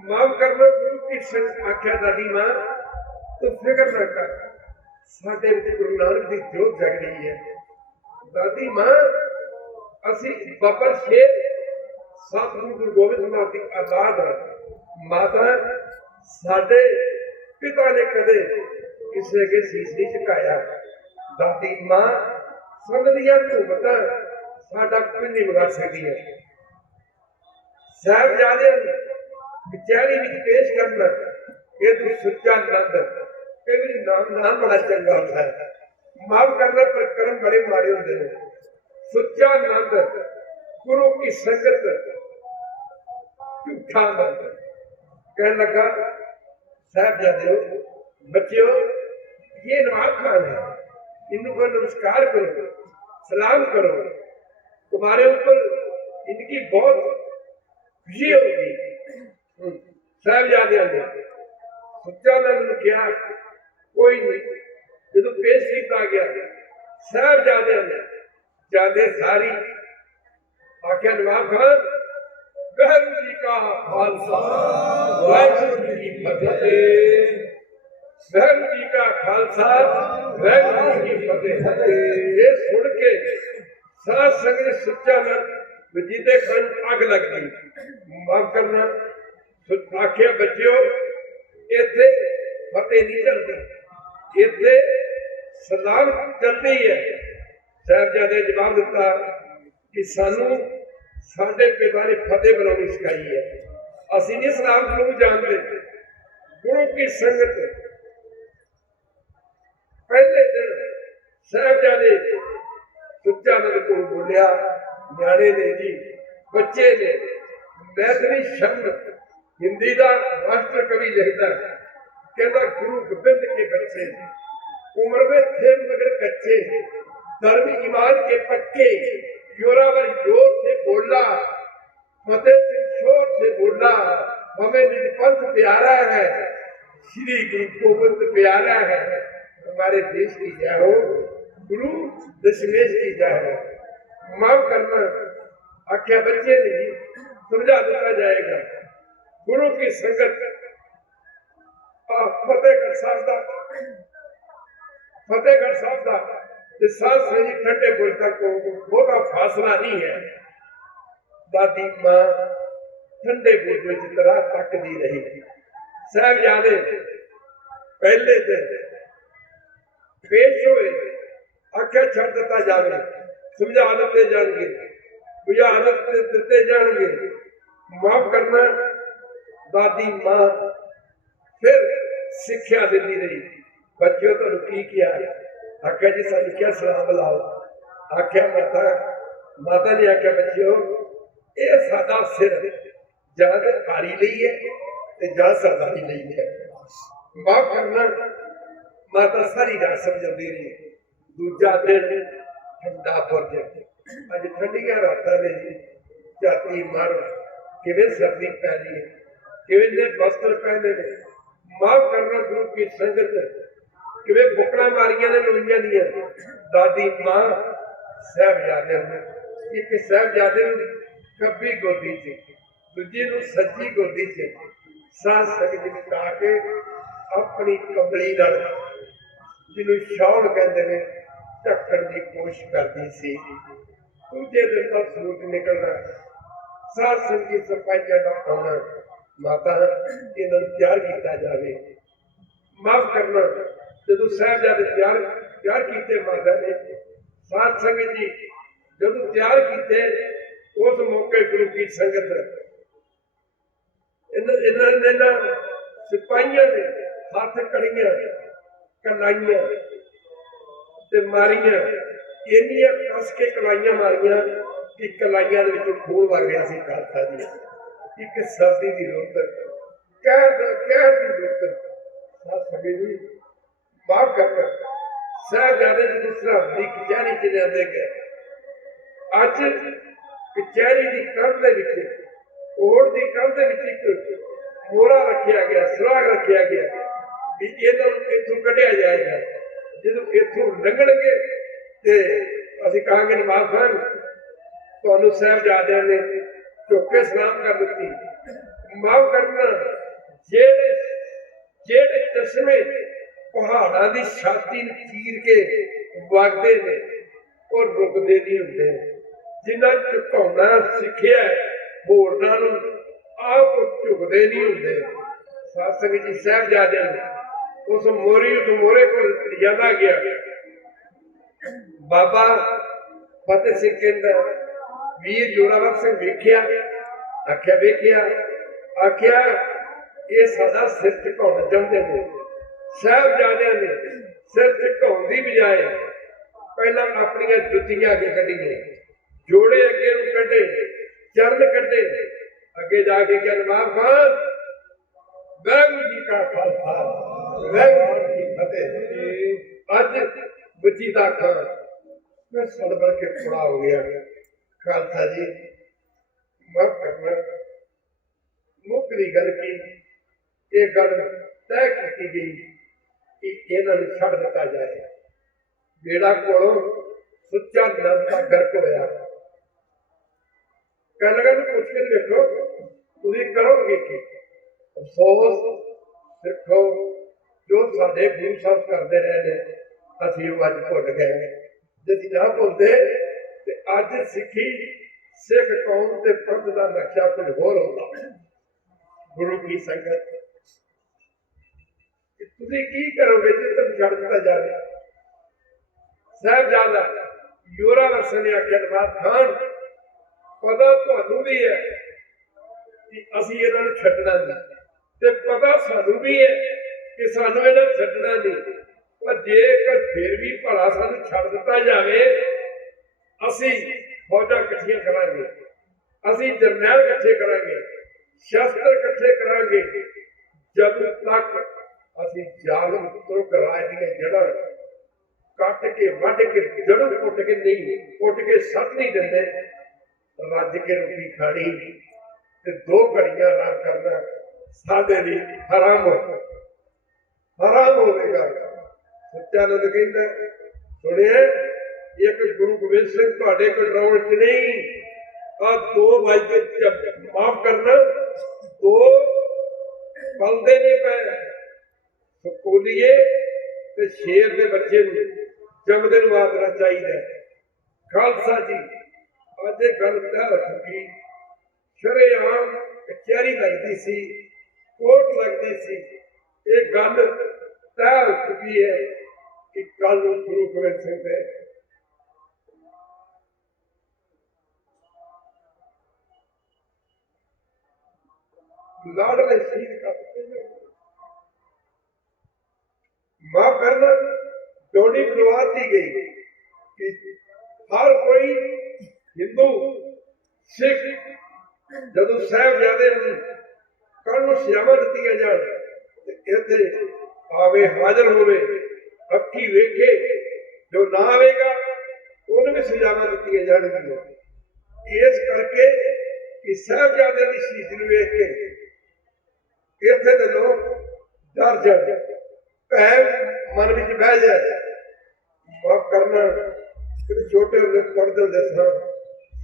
माफ करना गुरु की आख्या दादी मां तो फिक्र न कर, साडे विच गुरु नानक की जोत जग रही है। दादी मां असी बाबर शेर सतगुरु गुरु गोबिंद सिंह की औलाद माता साडे पिता ने कदे किसी अगे शीश नहीं झुकाया। दादी मां समझदियां घूमता साडा कोई नहीं बिगाड़ सकती है। साहबजादे कचहरी में पेश करना ये तो सुच्चा नंद कई नाम बड़ा चंगा होता है। माफ करना पर कर्म बड़े माड़े होते हैं। सुच्चा नंद गुरु की संगत झूठा नंद कहने लगा साहबजादे बच्चों ये नवाब खान है, इनको नमस्कार करो सलाम करो, तुम्हारे ऊपर इनकी बहुत खुशी होगी। साहबजादे ने सुच्चा नंद क्या कोई नहीं। जो पेश किया गया साहबजादे ने जाते सारी आख्या नवाब खान वाहिगुरू जी का खालसा वाहिगुरू जी की फतेह, वाहिगुरू जी का खालसा वाहिगुरू जी की फतेह। ये सुन के साध संगत सुच्चा नंद वजीदे खान अग लग गई। माफ करना आख्या बच्चों इत्थे फतेह नहीं चलती, इत्थे सलाम चलती है। साहबजादे जवाब दिता कि सानू साडे पिता ने फतेह बुलानी सिखाई है, असी नहीं सलाम सलूम जानते। गुरु की संगत पहले दिन साहबजादे सुच्चा नंद को बोलिया न्याणे ने जी बच्चे ने मैथिली शब्द हिंदी का राष्ट्र कवि लिखता कहता गुरु गोबिंद के बच्चे उम्र में थे मगर कच्चे, धर्म ईमान के पक्के, जोरावर जोर से बोला फतेह सिंह शोर से बोला, हमें निज पंथ प्यारा है, श्री गुरु गोविंद प्यारा है। हमारे देश की जय हो, गुरु दशमेश की जय हो। माफ करना आख्या बच्चे नहीं समझा दिया जाएगा। गुरु की संगत फतेहगढ़ साहब का साथ से ही ठंडे बुर्ज तक बहुत फासला नहीं है। दादी मां ठंडे बुर्ज में तरह तकती रही। साहबजादे पहले दिन पेश हुए आख्या छड़ दिता जाए, समझा दिते जाएंगे। बुझा दिते जाएंगे। माफ करना दादी मां फिर सिक्ख्या देती रही, बच्चों तुहानू की किया? आख्या जी सानू क्या सलाह बुलाओ। आख्या माता माता ने आख्या बच्चों ये सादा सिर जां ते कारी लई है ते जां सरदारी लई है। माफ करना माता सारी रात समझाती रही। दूजा दिन ठंडा बुरज, अज ठंडिया रातां ने झाती मर किवें सर्दी पै रही है, किवें ने वस्त्र पहने ने। माफ करना गुरु की संगत किवें बुकड़ा मारिया ने लोइया दियां। दादी मां साहबजादे ने, एक साहबजादे खब्बी गोदी च, दूजी नूं सज्जी गोदी च साध संगत लुटा के अपनी कंबली नाल जिन्हों शॉल कहते हैं ढकण की कोशिश करती सी। दूजे दिन का सूरज निकलना, साध संगत सिपाहियों का आना, माता इन्हों तैयार किया जाए। माफ करना जो साहबजादे तैयार किए माता ने, साध संगत जी जो तैयार किए उस मौके गुरु की संगत इन्होंने सिपाहियों ने हाथ कड़ियां कलाइया मारिया, इनिया कस के कलाइया मारिया कि कलाइया खून वग गया सी खालसा जी। एक सर्दी की रुत कहर की रुत जी माफ करना साहबजादे जो सरहद की कचहरी च लिया गए। अज कचहरी की कंध ओढ़ की कंध मोहरा रखा गया, सुराग रखा गया भी इथों कढ़िया जाएगा। जो इथों लंघणगे तो असी कहांगे नवाब खान तुहानू साहबजादियां ने झुक सलाम कर दी। माफ करना जेड़े चश्मे पहाड़ा की छाती चीर के वगते ने और रुकते नहीं होंगे। जिन्हें झुकाना सिखिया होरना आप झुकते नहीं होंगे। साध संगत जी साहबजादियां उस मोहरे को लिया गया। बाबा फतेह सिंह कहता वीर जोरावर सिंह वेख्या, आख्या वेख्या, आख्या ये सादा सिर झुकाना चाहते हैं। साहबजादियां ने सिर झुकाने की बजाय पहला अपन जुतियां अगे कढ़िया, जोड़े अगे कढ़े, चरण कढ़े, अगे जाके क्या नवाब खान वाहगुरू जी का खालसा वाहगुरू जी की फतेह। अज बचीदा खान मैं सड़बड़ के थोड़ा हो गया। खालसा जी माफ करना मुकदी गल की ये गल तय की गई कि इन्होंने छड़ दिता जाए। बेड़ा कोलों सुच्चा नंद का गर्क होया। कह लगा पूछ के देखो तुम करोगे कि अफसोस सिखो जो साडे गुरु साहब करते रहे असीं अज भुल गए। जे ना भुलते तो अज सिखी सिख कौम के पंथ का नक्शा कुछ होर होता। गुरु की संगत तुम की करोगे जो तुम छड़ दिता जाए। साहबजादा जोरावर सिंह ने आख्या नवाब खान पता तुहानू भी है कि असीं इन्हां छड्डना नहीं, ते पता सानू भी है कि सानू इन्हां छड्डना नहीं। पर जेकर फिर भी भला सानू छड्ड दिता जाए असीं फौजां इकट्ठियां करांगे, असीं जरनैल इकट्ठे करांगे, शस्त्र इकट्ठे करांगे। जब तक असीं जालम तुर्क राज दीआं जड़ां कट के वढ़ के जड़ों पुट के नहीं पुट के सट नहीं देंदे, रज के रोटी खानी ते दो घड़ियां आराम करना साडे लई हराम होवेगा। सच्चानंद कहंदा सुनिया एक गुरु गोबिंद सिंह तुहाडे कंट्रोल च नहीं। आ दो वजदे माफ करना दो पलदे ने पै कोलिए ते शेर दे बच्चे नूं जमदे नूं आदरा चाहिए। खालसा जी अज गल तय हो चुकी। शरेआम कचहरी लगती सी, कोर्ट लगती सी। ये गल तय हो चुकी है कि कल गुरु गोबिंद सिंह दे लाडले शहीद का माफ करना डोडी खुलवा दी गई कि हर कोई हिंदू सिख जदों साहिबजादे कल नूं सजावां दित्तियां जाण इत्थे आवे हाजिर होवे अखी वेखे जो ना आवेगा उन्हें भी सजावां दित्तियां जाणगियां इस करके कि साहिबजादे दी शहीदी नूं वेख के इत्थे दे लोग डर जाण भैन मन विच बह जाए माफ करना छोटे होंदे पढ़दे हुंदे सन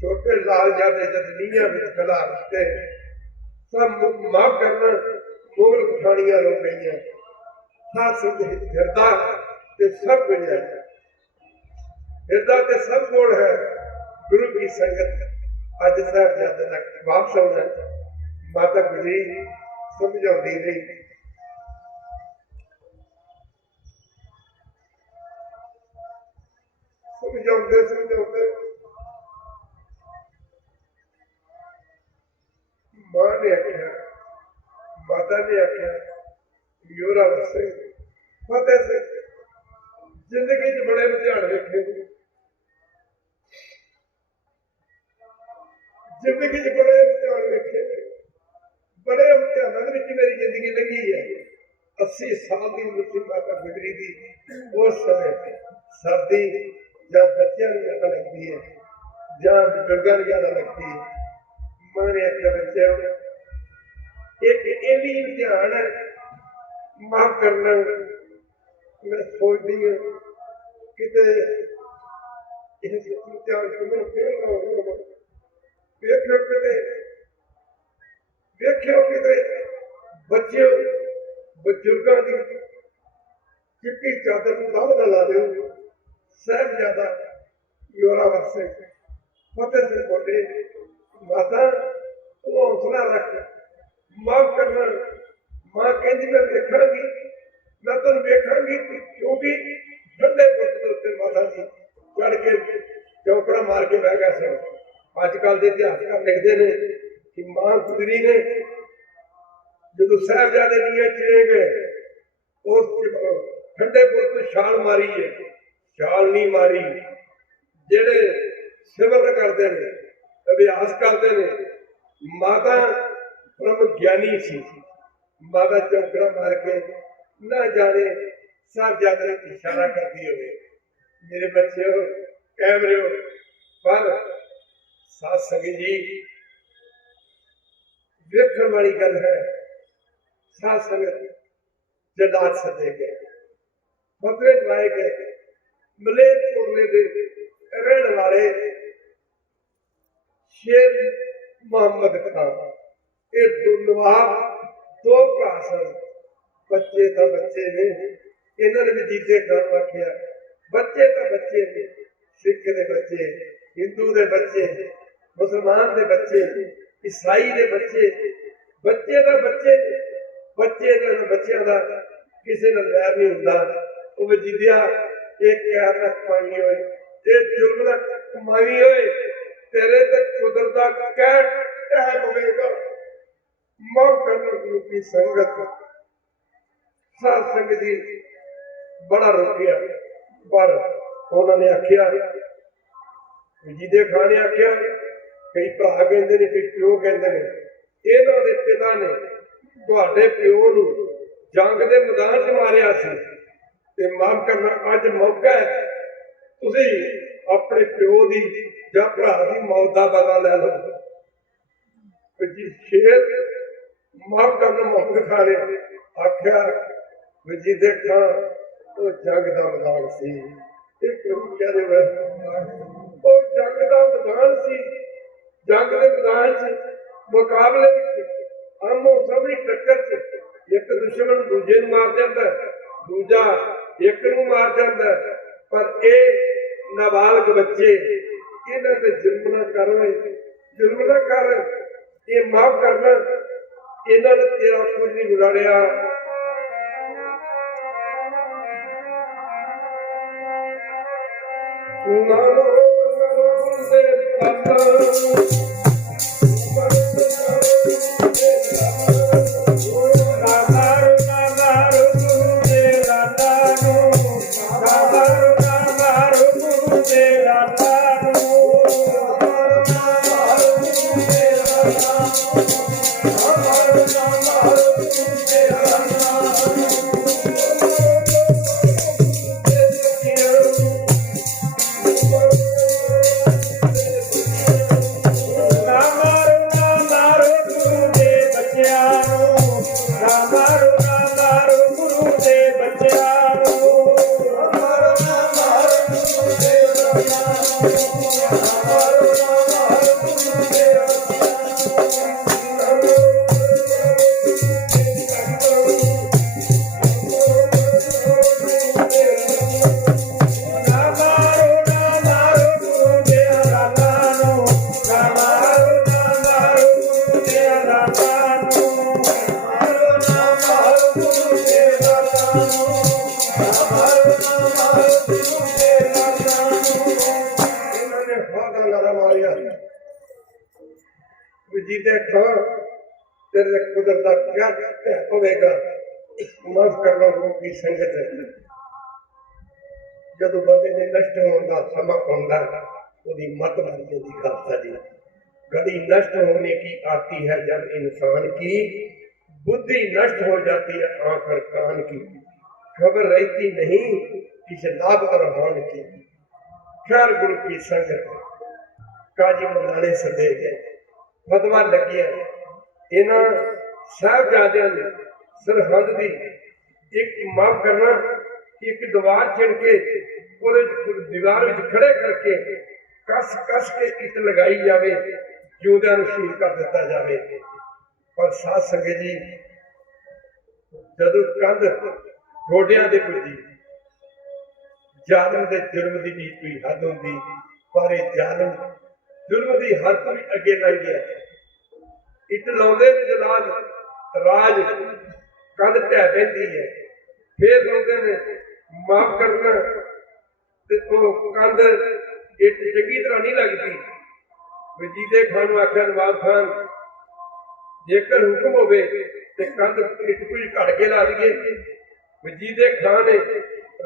छोटे लाल जादे जद नीहां विच खला दिते सब माफ करना मुगल पठानियां रो गईयां साथ संग हिरदा ते सब कुछ है हिरदा ते सब कोल है गुरु की संगत अज साहिबजादे तक वापस आउणा माता गुजरी समझाउंदी रही समझाते समझाते मां ने आख्या माता ने आख्या योरावर सिंह फतेह सिंह जिंदगी च बड़े इम्तिहान वेखे जिंदगी च बड़े इम्तिहान वेखे बड़े इम्तिहानों मेरी जिंदगी लंघी है 80 साल की उम्र माता गुजरी थी उस समय सर्दी जब बच्चों को ज्यादा लगती है जब बुजुर्गों को ज्यादा लगती है मां ने आख्या बच्चे एक ये भी इम्तिहान है माफ करना मैं सोचती हूँ किते इस इम्तिहान से मैं फेल ना हो वेख्यो किते बच्चे बुजुर्गों की चिट्टी चादर को दाव न ला दो साहिबजादा योरावर सिंह फतेह सिंह बोले माता तू हौसला रख माफ करना मां कहती मैं वेखांगी मैं तुम वेखांगी क्योंकि ठंडे बुर्ज के उत्ते माता जी चढ़ के चौकड़ा मार के बह गए सन अजकल के इतिहासकार लिखते हैं कि मां गुजरी ने जो साहिबजादे नीहां चिरे गए उस ठंडे बुर्ज तो छाल मारी है छाल नहीं मारी जेड़े सिमरन करते हैं अभ्यास करते हैं माता ब्रह्म ज्ञानी सी माता चौकड़ा मार के ना जाने साहिबजादे ने इशारा करती हुए मेरे बच्चे हो कायम रहो पर साथ संगत जी वेखण वाली गल है साथ संगत जलाद सदे गए फतवे दवाए गए मलेरकोटले के रहने वाले शेर मोहम्मद खान ये नवाब दो भरा सन बच्चे तो बच्चे ने इन्होंने भी जीते खान आख्या बच्चे तो बच्चे ने सिख के बच्चे हिंदू के बच्चे मुसलमान के बच्चे ईसाई के बच्चे बच्चे तो बच्चे बच्चे बच्चों का किसी ने वैर नहीं होता वो वजीदिया एक प्यार न कमाई होए एक जुर्म न कमाई होए तेरे तक कुदरत का कह होगा माफ करना गुरु की संगत साथ संगत जी बड़ा रोकिया पर उन्होंने आख्या वजीदे खान ने आख्या कई भरा कहते ने कई प्यो कहते हैं इन्हों के पिता ने तुहाडे प्यो नूं जंग के मैदान च मारिया सी ते माफ करना अज मौका है तुसी अपने प्यो की या भरा की मौत का बदला लै लो शेर माफ करना मोहम्मद खान ने आख्या वजीदे खान वो जंग का मैदान सी जंग का मैदान सी जंग के मैदान च मुकाबले आमो सामने टक्कर च एक दुश्मन दूजे मार जाता दूजा एक मार जाता पर ये नाबालग बच्चे इन्हों से जुल्म ना कर जुल्म ना कर ये माफ करना इन्होंने तेरा कुछ नहीं बिगाड़िया नालो वजीदे खां तेरे कुदरत का क्या होगा। माफ करना गुरु की संगत जदों बंदे ने नष्ट होने का समा आंदा उसकी मत बन जाती खालसा जी। घड़ी नष्ट होने की आती है जब इंसान की बुद्धि नष्ट हो जाती है आखिर कान की खबर रहती नहीं किस लाभ और हान की। खैर गुरु की संगत काजी मौलाने सदे गए फतवा लगे इन्हों साहबजादियों ने सरहद की एक माफ करना एक दीवार चिड़ के दीवार में खड़े करके कस कस के इट लगाई जाए जिंदा शहीद कर दिता जाए। पर साध संगत जी जदों कंध गोडिया दे पुजी जालम के जुर्म की भी कोई हद होंगी पर यह जालम जुर्म की हद भी अगे लग गया। इट लाते जनाब राज कंध ढह पैंती है फिर लाते ने माफ करना कंध इट चंगी तरह नहीं लगती। वजीदे खान आख्या नवाब खान जेकर हुक्म होवे ते कंध इट कोई घड़ के ला दिए। वजीदे खान ने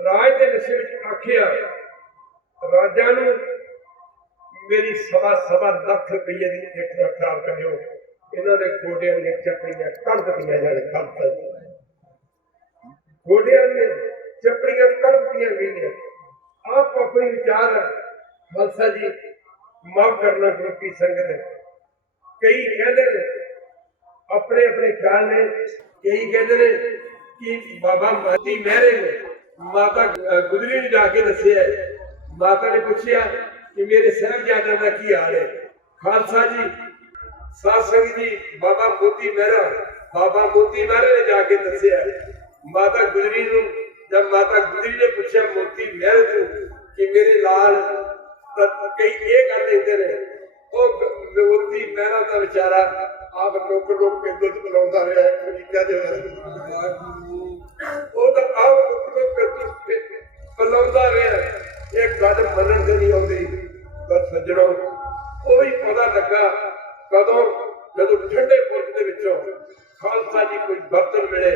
राज के नशे में आखिया राजा नूं मेरी सवा सवा लाख रुपये की इट खराब करो इन्हों के गोडिया दी चपड़ियां कर दित्तियां जाने खालसा गोडिया दी चपड़ियां कर दित्तियां गई। आप अपने विचार खालसा जी माफ करना गुरु की संगत कई कहते हैं अपने अपने ख्याल ने कई कहते हैं कि बाबा मोती मेहरे ने माता गुजरी ने जाके दसिया माता ने पूछा कि मेरे साहबजादे का की हाल है। खालसा जी साध संगत जी बाबा मोती मेहरा ने जाके दसिया माता गुजरी नूं जब माता गुजरी ने पूछा मोती मेहर तू कि मेरे लाल कई ये गल लेते हैं मोती मेहरा का बेचारा आप लोग के दुध पिलाता रहा अमरीका पिलाता रहा एक गल मनन से नहीं आती। पर सज्जनों वो भी पता लगा कदों जदों ठंडे बुर्ज के विचों खालसा जी कोई बर्तन मिले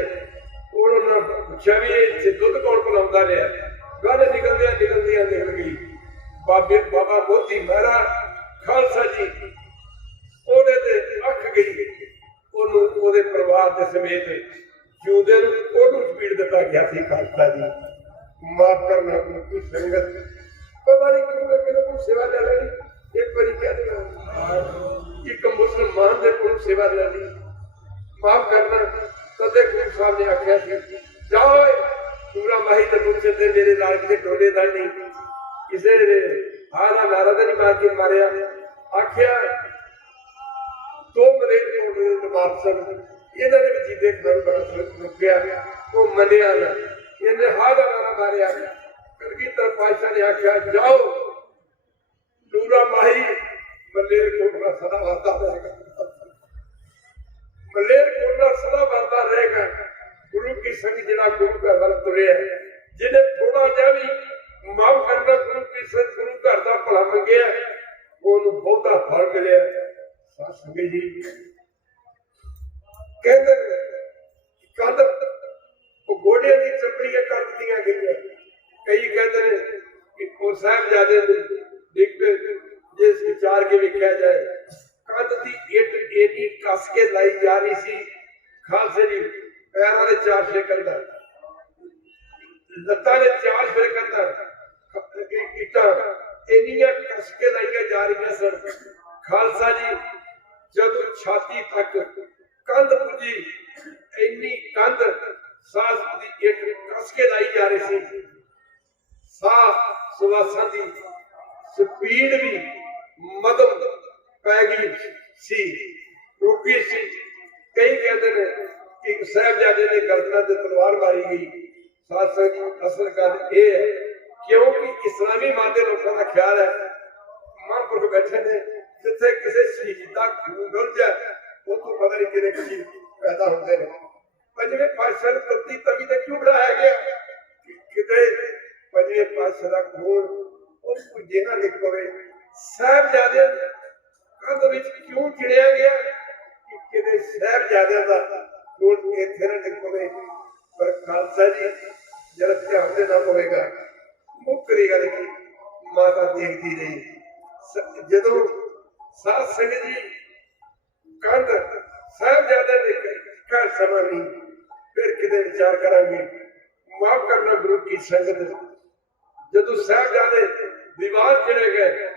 उन्होंने पूछा भी इतने दुध कौन पिलाता रहा। गल निकलदियां निकलदियां निकल गई बाबा मोती मेहरा खालसा जी ओदे ते अख गई ओदे परिवार के समेत जिउंदे नूं चपीड़ दिता गया सी। खालसा जी माफ करना गुरु की संगत पता नहीं क्यों किसी को सेवा ले ली एक बारी कह दिया एक मुसलमान के को सेवा ले ली माफ करना तदे गुरु साहब ने आख्या जाओ पूरा माही तो पूछे थे मेरे लाल किसी डोले का नहीं किसी ने हाँ का नारा तो नहीं मार के मारिया आख्या दो मलेर नवाब साहब ये वजीदे खान बड़ा रुकया वो मनिया ना इन्हें हाँ का नारा मारिया कलगीधर पातशाह ने आख्या जाओ नूरा माही मलेर कोटला सदा वारता रहेगा मलेर कोटला सदा वारता रहेगा। गुरु की संग जिला गुरु का वाल तुरे है जिन्हें थोड़ा जा भी माफ करना गुरु की संग गुरु घर का भला मंगया उन्होंने बहुता फल मिले। साध संगत जी कहते कंध गोडिया की चपड़ियां कर दित्तियां गई। कई कहते हैं कि वो साहबजादे जिस विचार के लिखा जाए कंध की इट ਇੰਨੀ ਕੱਸ ਕੇ ਲਾਈ ਜਾ ਰਹੀ ਸੀ। ਖਾਲਸੇ ਦੀ ਪੈਰਾਂ ਦੇ ਚਾਰ ਫੇਰ ਦਾ, ਲੱਤਾਂ ਦੇ ਚਾਰ ਫੇਰ ਦਾ, ਇੱਟਾਂ ਇੰਨੀਆਂ ਕੱਸ ਕੇ ਲਾਈਆਂ ਜਾ ਰਹੀਆਂ ਸਨ। ਖਾਲਸਾ ਜੀ ਜਦੋਂ ਛਾਤੀ ਤੱਕ ਕੰਧ ਪੁੱਜੀ, ਇੰਨੀ ਕੰਧ ਸਾਹ ਦੀ ਇੱਕ ਕੱਸ ਕੇ ਲਾਈ ਜਾ ਰਹੀ ਸੀ। ਸਾਹ ਸੁਆਸਾਂ ਦੀ ਸਪੀਡ ਵੀ ਮੱਧਮ ਪੈ ਗਈ ਸੀ, ਰੁਕੀ ਸੀ। ਕਈ ਕਹਿੰਦੇ ਨੇ ਕਿ ਸਾਹਿਬਜ਼ਾਦੇ ਨੇ ਗਰਦਨਾਂ ਤੇ ਤਲਵਾਰ ਮਾਰੀ ਗਈ। ਸਾਧ ਸੰਗਤ ਅਸਲ ਗੱਲ ਇਹ ਹੈ, ਕਿਉਂਕਿ ਇਸਲਾਮੀ ਮਤ ਦੇ ਲੋਕਾਂ ਦਾ ਖਿਆਲ ਹੈ ਮਹਾਂਪੁਰਖ ਬੈਠੇ ਨੇ, ਜਿੱਥੇ ਕਿਸੇ ਸ਼ਹੀਦ ਦਾ ਖੂਨ ਡੁੱਲ ਜਾਏ ਉੱਥੋਂ ਪਤਾ ਨਹੀਂ ਕਿਹੜੇ ਕੀ ਪੈਦਾ ਹੁੰਦੇ ਨੇ। ਪੰਜਵੇਂ ਪਾਤਸ਼ਾਹ ਨੂੰ ਤੱਤੀ ਤਵੀ ਤੇ ਕਿਉਂ ਬਣਾਇਆ ਗਿਆ? ਕਿਤੇ ਪੰਜਵੇਂ ਪਾਤਸ਼ਾਹ ਦਾ ਖੂਨ ਉਹ ਪੁੱਜੇ ਨਾ ਲਿਖ ਪਵੇ। ਸਾਹਿਬਜ਼ਾਦੇ ਕੰਧ ਵਿੱਚ ਕਿਉਂ ਚਿਣਿਆ ਗਿਆ ਕਿ ਕਿਤੇ ਸਾਹਿਬਜ਼ਾਦਿਆਂ ਦਾ ਖੂਨ ਇੱਥੇ ਨਾ ਲਿਖ ਪਵੇ। ਪਰ ਖਾਲਸਾ ਜੀ ਜਦ ਧਿਆਨ ਦੇਣਾ ਪਵੇਗਾ। ਮੁੱਕਰੀ ਗੱਲ ਕੀ ਮਾਤਾ ਦੇਖਦੀ ਰਹੀ। ਜਦੋਂ ਸਾਧ ਸੰਗਤ ਜੀ ਕੰਧ ਸਾਹਿਬਜ਼ਾਦਿਆਂ ਦੇ ਘਰ ਸਮਾਂ ਨਹੀਂ, ਫਿਰ ਕਿਤੇ ਵਿਚਾਰ ਕਰਾਂਗੇ। ਮਾਫ ਕਰਨਾ ਗੁਰੂ ਕੀ ਸੰਗਤ, ਜਦੋਂ ਸਾਹਿਬਜ਼ਾਦੇ ਦੀਵਾਰ ਚਲੇ ਗਏ,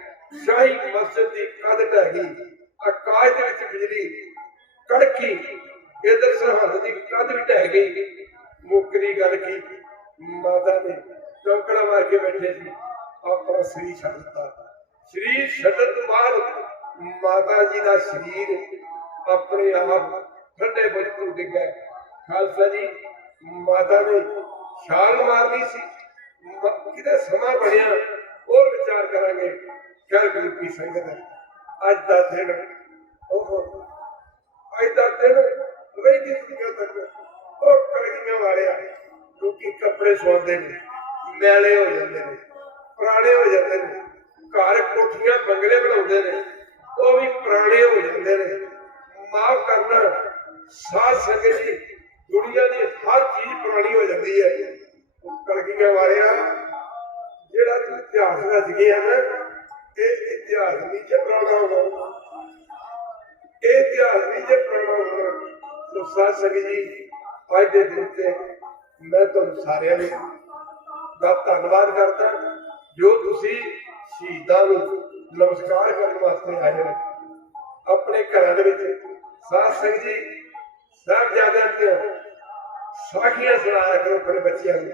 ਸ਼ਾਹੀ ਮਸਜਿਦ ਦੀ ਕੰਧ ਢਹਿ ਗਈ, ਆਕਾਸ਼ ਦੇ ਵਿੱਚ ਬਿਜਲੀ ਕੜਕੀ, ਇਧਰ ਸਰਹੰਦ ਦੀ ਕੰਧ ਵੀ ਢਹਿ ਗਈ। ਮੁੱਕਰੀ ਗੱਲ ਕੀ ਮਾਤਾ ਨੇ ਚੌਕੜਾ ਮਾਰ ਕੇ ਬੈਠੇ ਸੀ, ਆਪਣਾ ਸਰੀਰ ਛੱਡ ਦਿੱਤਾ। ਸਰੀਰ ਛੱਡਣ ਤੋਂ ਬਾਅਦ ਮਾਤਾ ਜੀ ਦਾ ਸਰੀਰ ਆਪਣੇ ਆਪ ਠੰਡੇ ਬੁਰਜ ਤੋਂ ਡਿੱਗਾ। ਖਾਲਸਾ ਜੀ ਮਾਤਾ ਨੇ ਛਾਲ ਮਾਰਨੀ ਸੀ, ਕਿਤੇ ਸਮਾਂ ਬਣਿਆ ਹੋਰ ਵਿਚਾਰ ਕਰਾਂਗੇ। ਕਹਿ ਗੁਰੂ ਕੀ ਸੰਗਤ ਅੱਜ ਦਾ ਦਿਨ ਅੱਜ ਦਾ ਦਿਨ ਰਹਿੰਦੀ ਦੁਨੀਆ ਤੱਕ ਉਹ ਕਲਗੀਆਂ ਵਾਲਿਆ ਲੋਕੀ ਕੱਪੜੇ ਸਵਾਉਂਦੇ ਨੇ, ਮੈਲੇ ਹੋ ਜਾਂਦੇ ਨੇ, ਪੁਰਾਣੇ ਹੋ ਜਾਂਦੇ ਨੇ। ਘਰ ਕੋਠੀਆਂ ਬੰਗਲੇ ਬਣਾਉਂਦੇ ਨੇ, ਉਹ ਵੀ ਪੁਰਾਣੇ ਹੋ ਜਾਂਦੇ ਨੇ। ਮਾਫ ਕਰਨਾ ਸਾਧ ਸੰਗਤ ਜੀ, ਦੁਨੀਆ ਦੀ ਹਰ ਚੀਜ਼ ਪੁਰਾਣੀ ਹੋ ਜਾਂਦੀ ਹੈ। ਕਲਗੀਆਂ ਵਾਲਿਆ ਜਿਹੜਾ ਤੂੰ ਇਤਿਹਾਸ ਰਚ ਗਿਆ ਨਾ, ਇਹ ਇਤਿਹਾਸ ਨਹੀਂ ਜੇ ਪੁਰਾਣਾ ਹੋਣਾ, ਇਹ ਇਤਿਹਾਸ ਨਹੀਂ ਜੇ ਪੁਰਾਣਾ ਹੋਣਾ। ਸੋ ਸਾਧ ਸੰਗਤ ਜੀ ਅੱਜ ਦੇ ਦਿਨ ਤੇ ਮੈਂ ਤੁਹਾਨੂੰ ਸਾਰਿਆਂ ਦਾ ਧੰਨਵਾਦ ਕਰਦਾ ਜੋ ਤੁਸੀਂ ਸ਼ਹੀਦਾਂ ਨੂੰ ਨਮਸਕਾਰ ਕਰਨ ਵਾਸਤੇ ਆਏ ਹੋ। ਆਪਣੇ ਘਰਾਂ ਦੇ ਵਿੱਚ ਸਾਧ ਸੰਗਤ ਜੀ ਸਾਹਿਬਜ਼ਾਦਿਆਂ ਦੀਆਂ ਸਾਖੀਆਂ ਸੁਣਾਇਆ ਕਰੋ ਆਪਣੇ ਬੱਚਿਆਂ ਨੂੰ।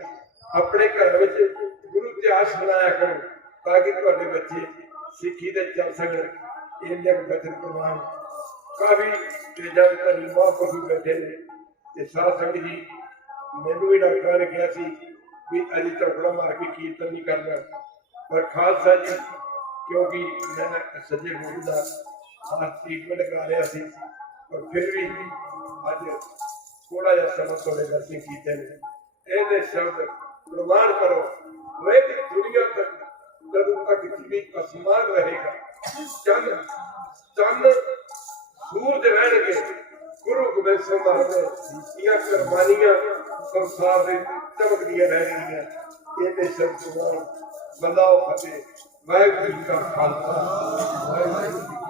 ਆਪਣੇ ਘਰ ਵਿੱਚ ਗੁਰੂ ਇਤਿਹਾਸ ਸੁਣਾਇਆ ਕਰੋ ਤਾਂ ਕਿ ਤੁਹਾਡੇ ਬੱਚੇ ਸਿੱਖੀ ਦੇ ਚੱਲ ਸਕਣ। ਇੰਨੇ ਬਚਨ ਪ੍ਰਵਾਨ ਕਾਫੀ ਤੇਜ਼ਾਂ ਦੇ ਧਨੀ ਮਹਾਂਪੁਰਖ ਬੈਠੇ ਨੇ। ਤੇ ਸਾਧ ਸੰਗਤ ਜੀ ਮੈਨੂੰ ਵੀ ਡਾਕਟਰਾਂ ਨੇ ਕਿਹਾ ਸੀ ਵੀ ਅਜੇ ਚੌਕੜਾ ਮਾਰ ਕੇ ਕੀਰਤਨ ਨਹੀਂ ਕਰਨਾ, ਪਰ ਖਾਲਸਾ ਜੀ ਕਿਉਂਕਿ ਮੈਂ ਸੱਜੇ ਗੁਰੂ ਦਾ ਟ੍ਰੀਟਮੈਂਟ ਕਰਾ ਰਿਹਾ ਸੀ, ਪਰ ਫਿਰ ਵੀ ਅੱਜ ਥੋੜਾ ਜਿਹਾ ਸਮਾਂ ਤੁਹਾਡੇ ਦਰਸ਼ਨ ਕੀਤੇ ਨੇ। ਇਹਦੇ ਸ਼ਬਦ ਪ੍ਰਮਾਣ ਕਰੋ ਵੇ ਕਿ ਦੁਨੀਆ ਤੱਕ ਜਦੋਂ ਤੱਕ ਜਿਵੇਂ ਅਸਮਾਨ ਰਹੇਗਾ, ਚੰਨ ਸੂਰਜ ਰਹਿਣਗੇ, ਗੁਰੂ ਗੋਬਿੰਦ ਸਿੰਘ ਮਹਾਰਾਜ ਦੀਆਂ ਕੁਰਬਾਨੀਆਂ ਸੰਸਾਰ ਦੇ ਚਮਕਦੀਆਂ ਰਹਿਣਗੀਆਂ। ਇਹਦੇ ਸ਼ਬਦ ਪ੍ਰਮਾਣ। ਬੰਦਾ ਫਤਿਹ। ਵਾਹਿਗੁਰੂ ਜੀ ਕਾ ਖਾਲਸਾ, ਵਾਹਿਗੁਰੂ ਜੀ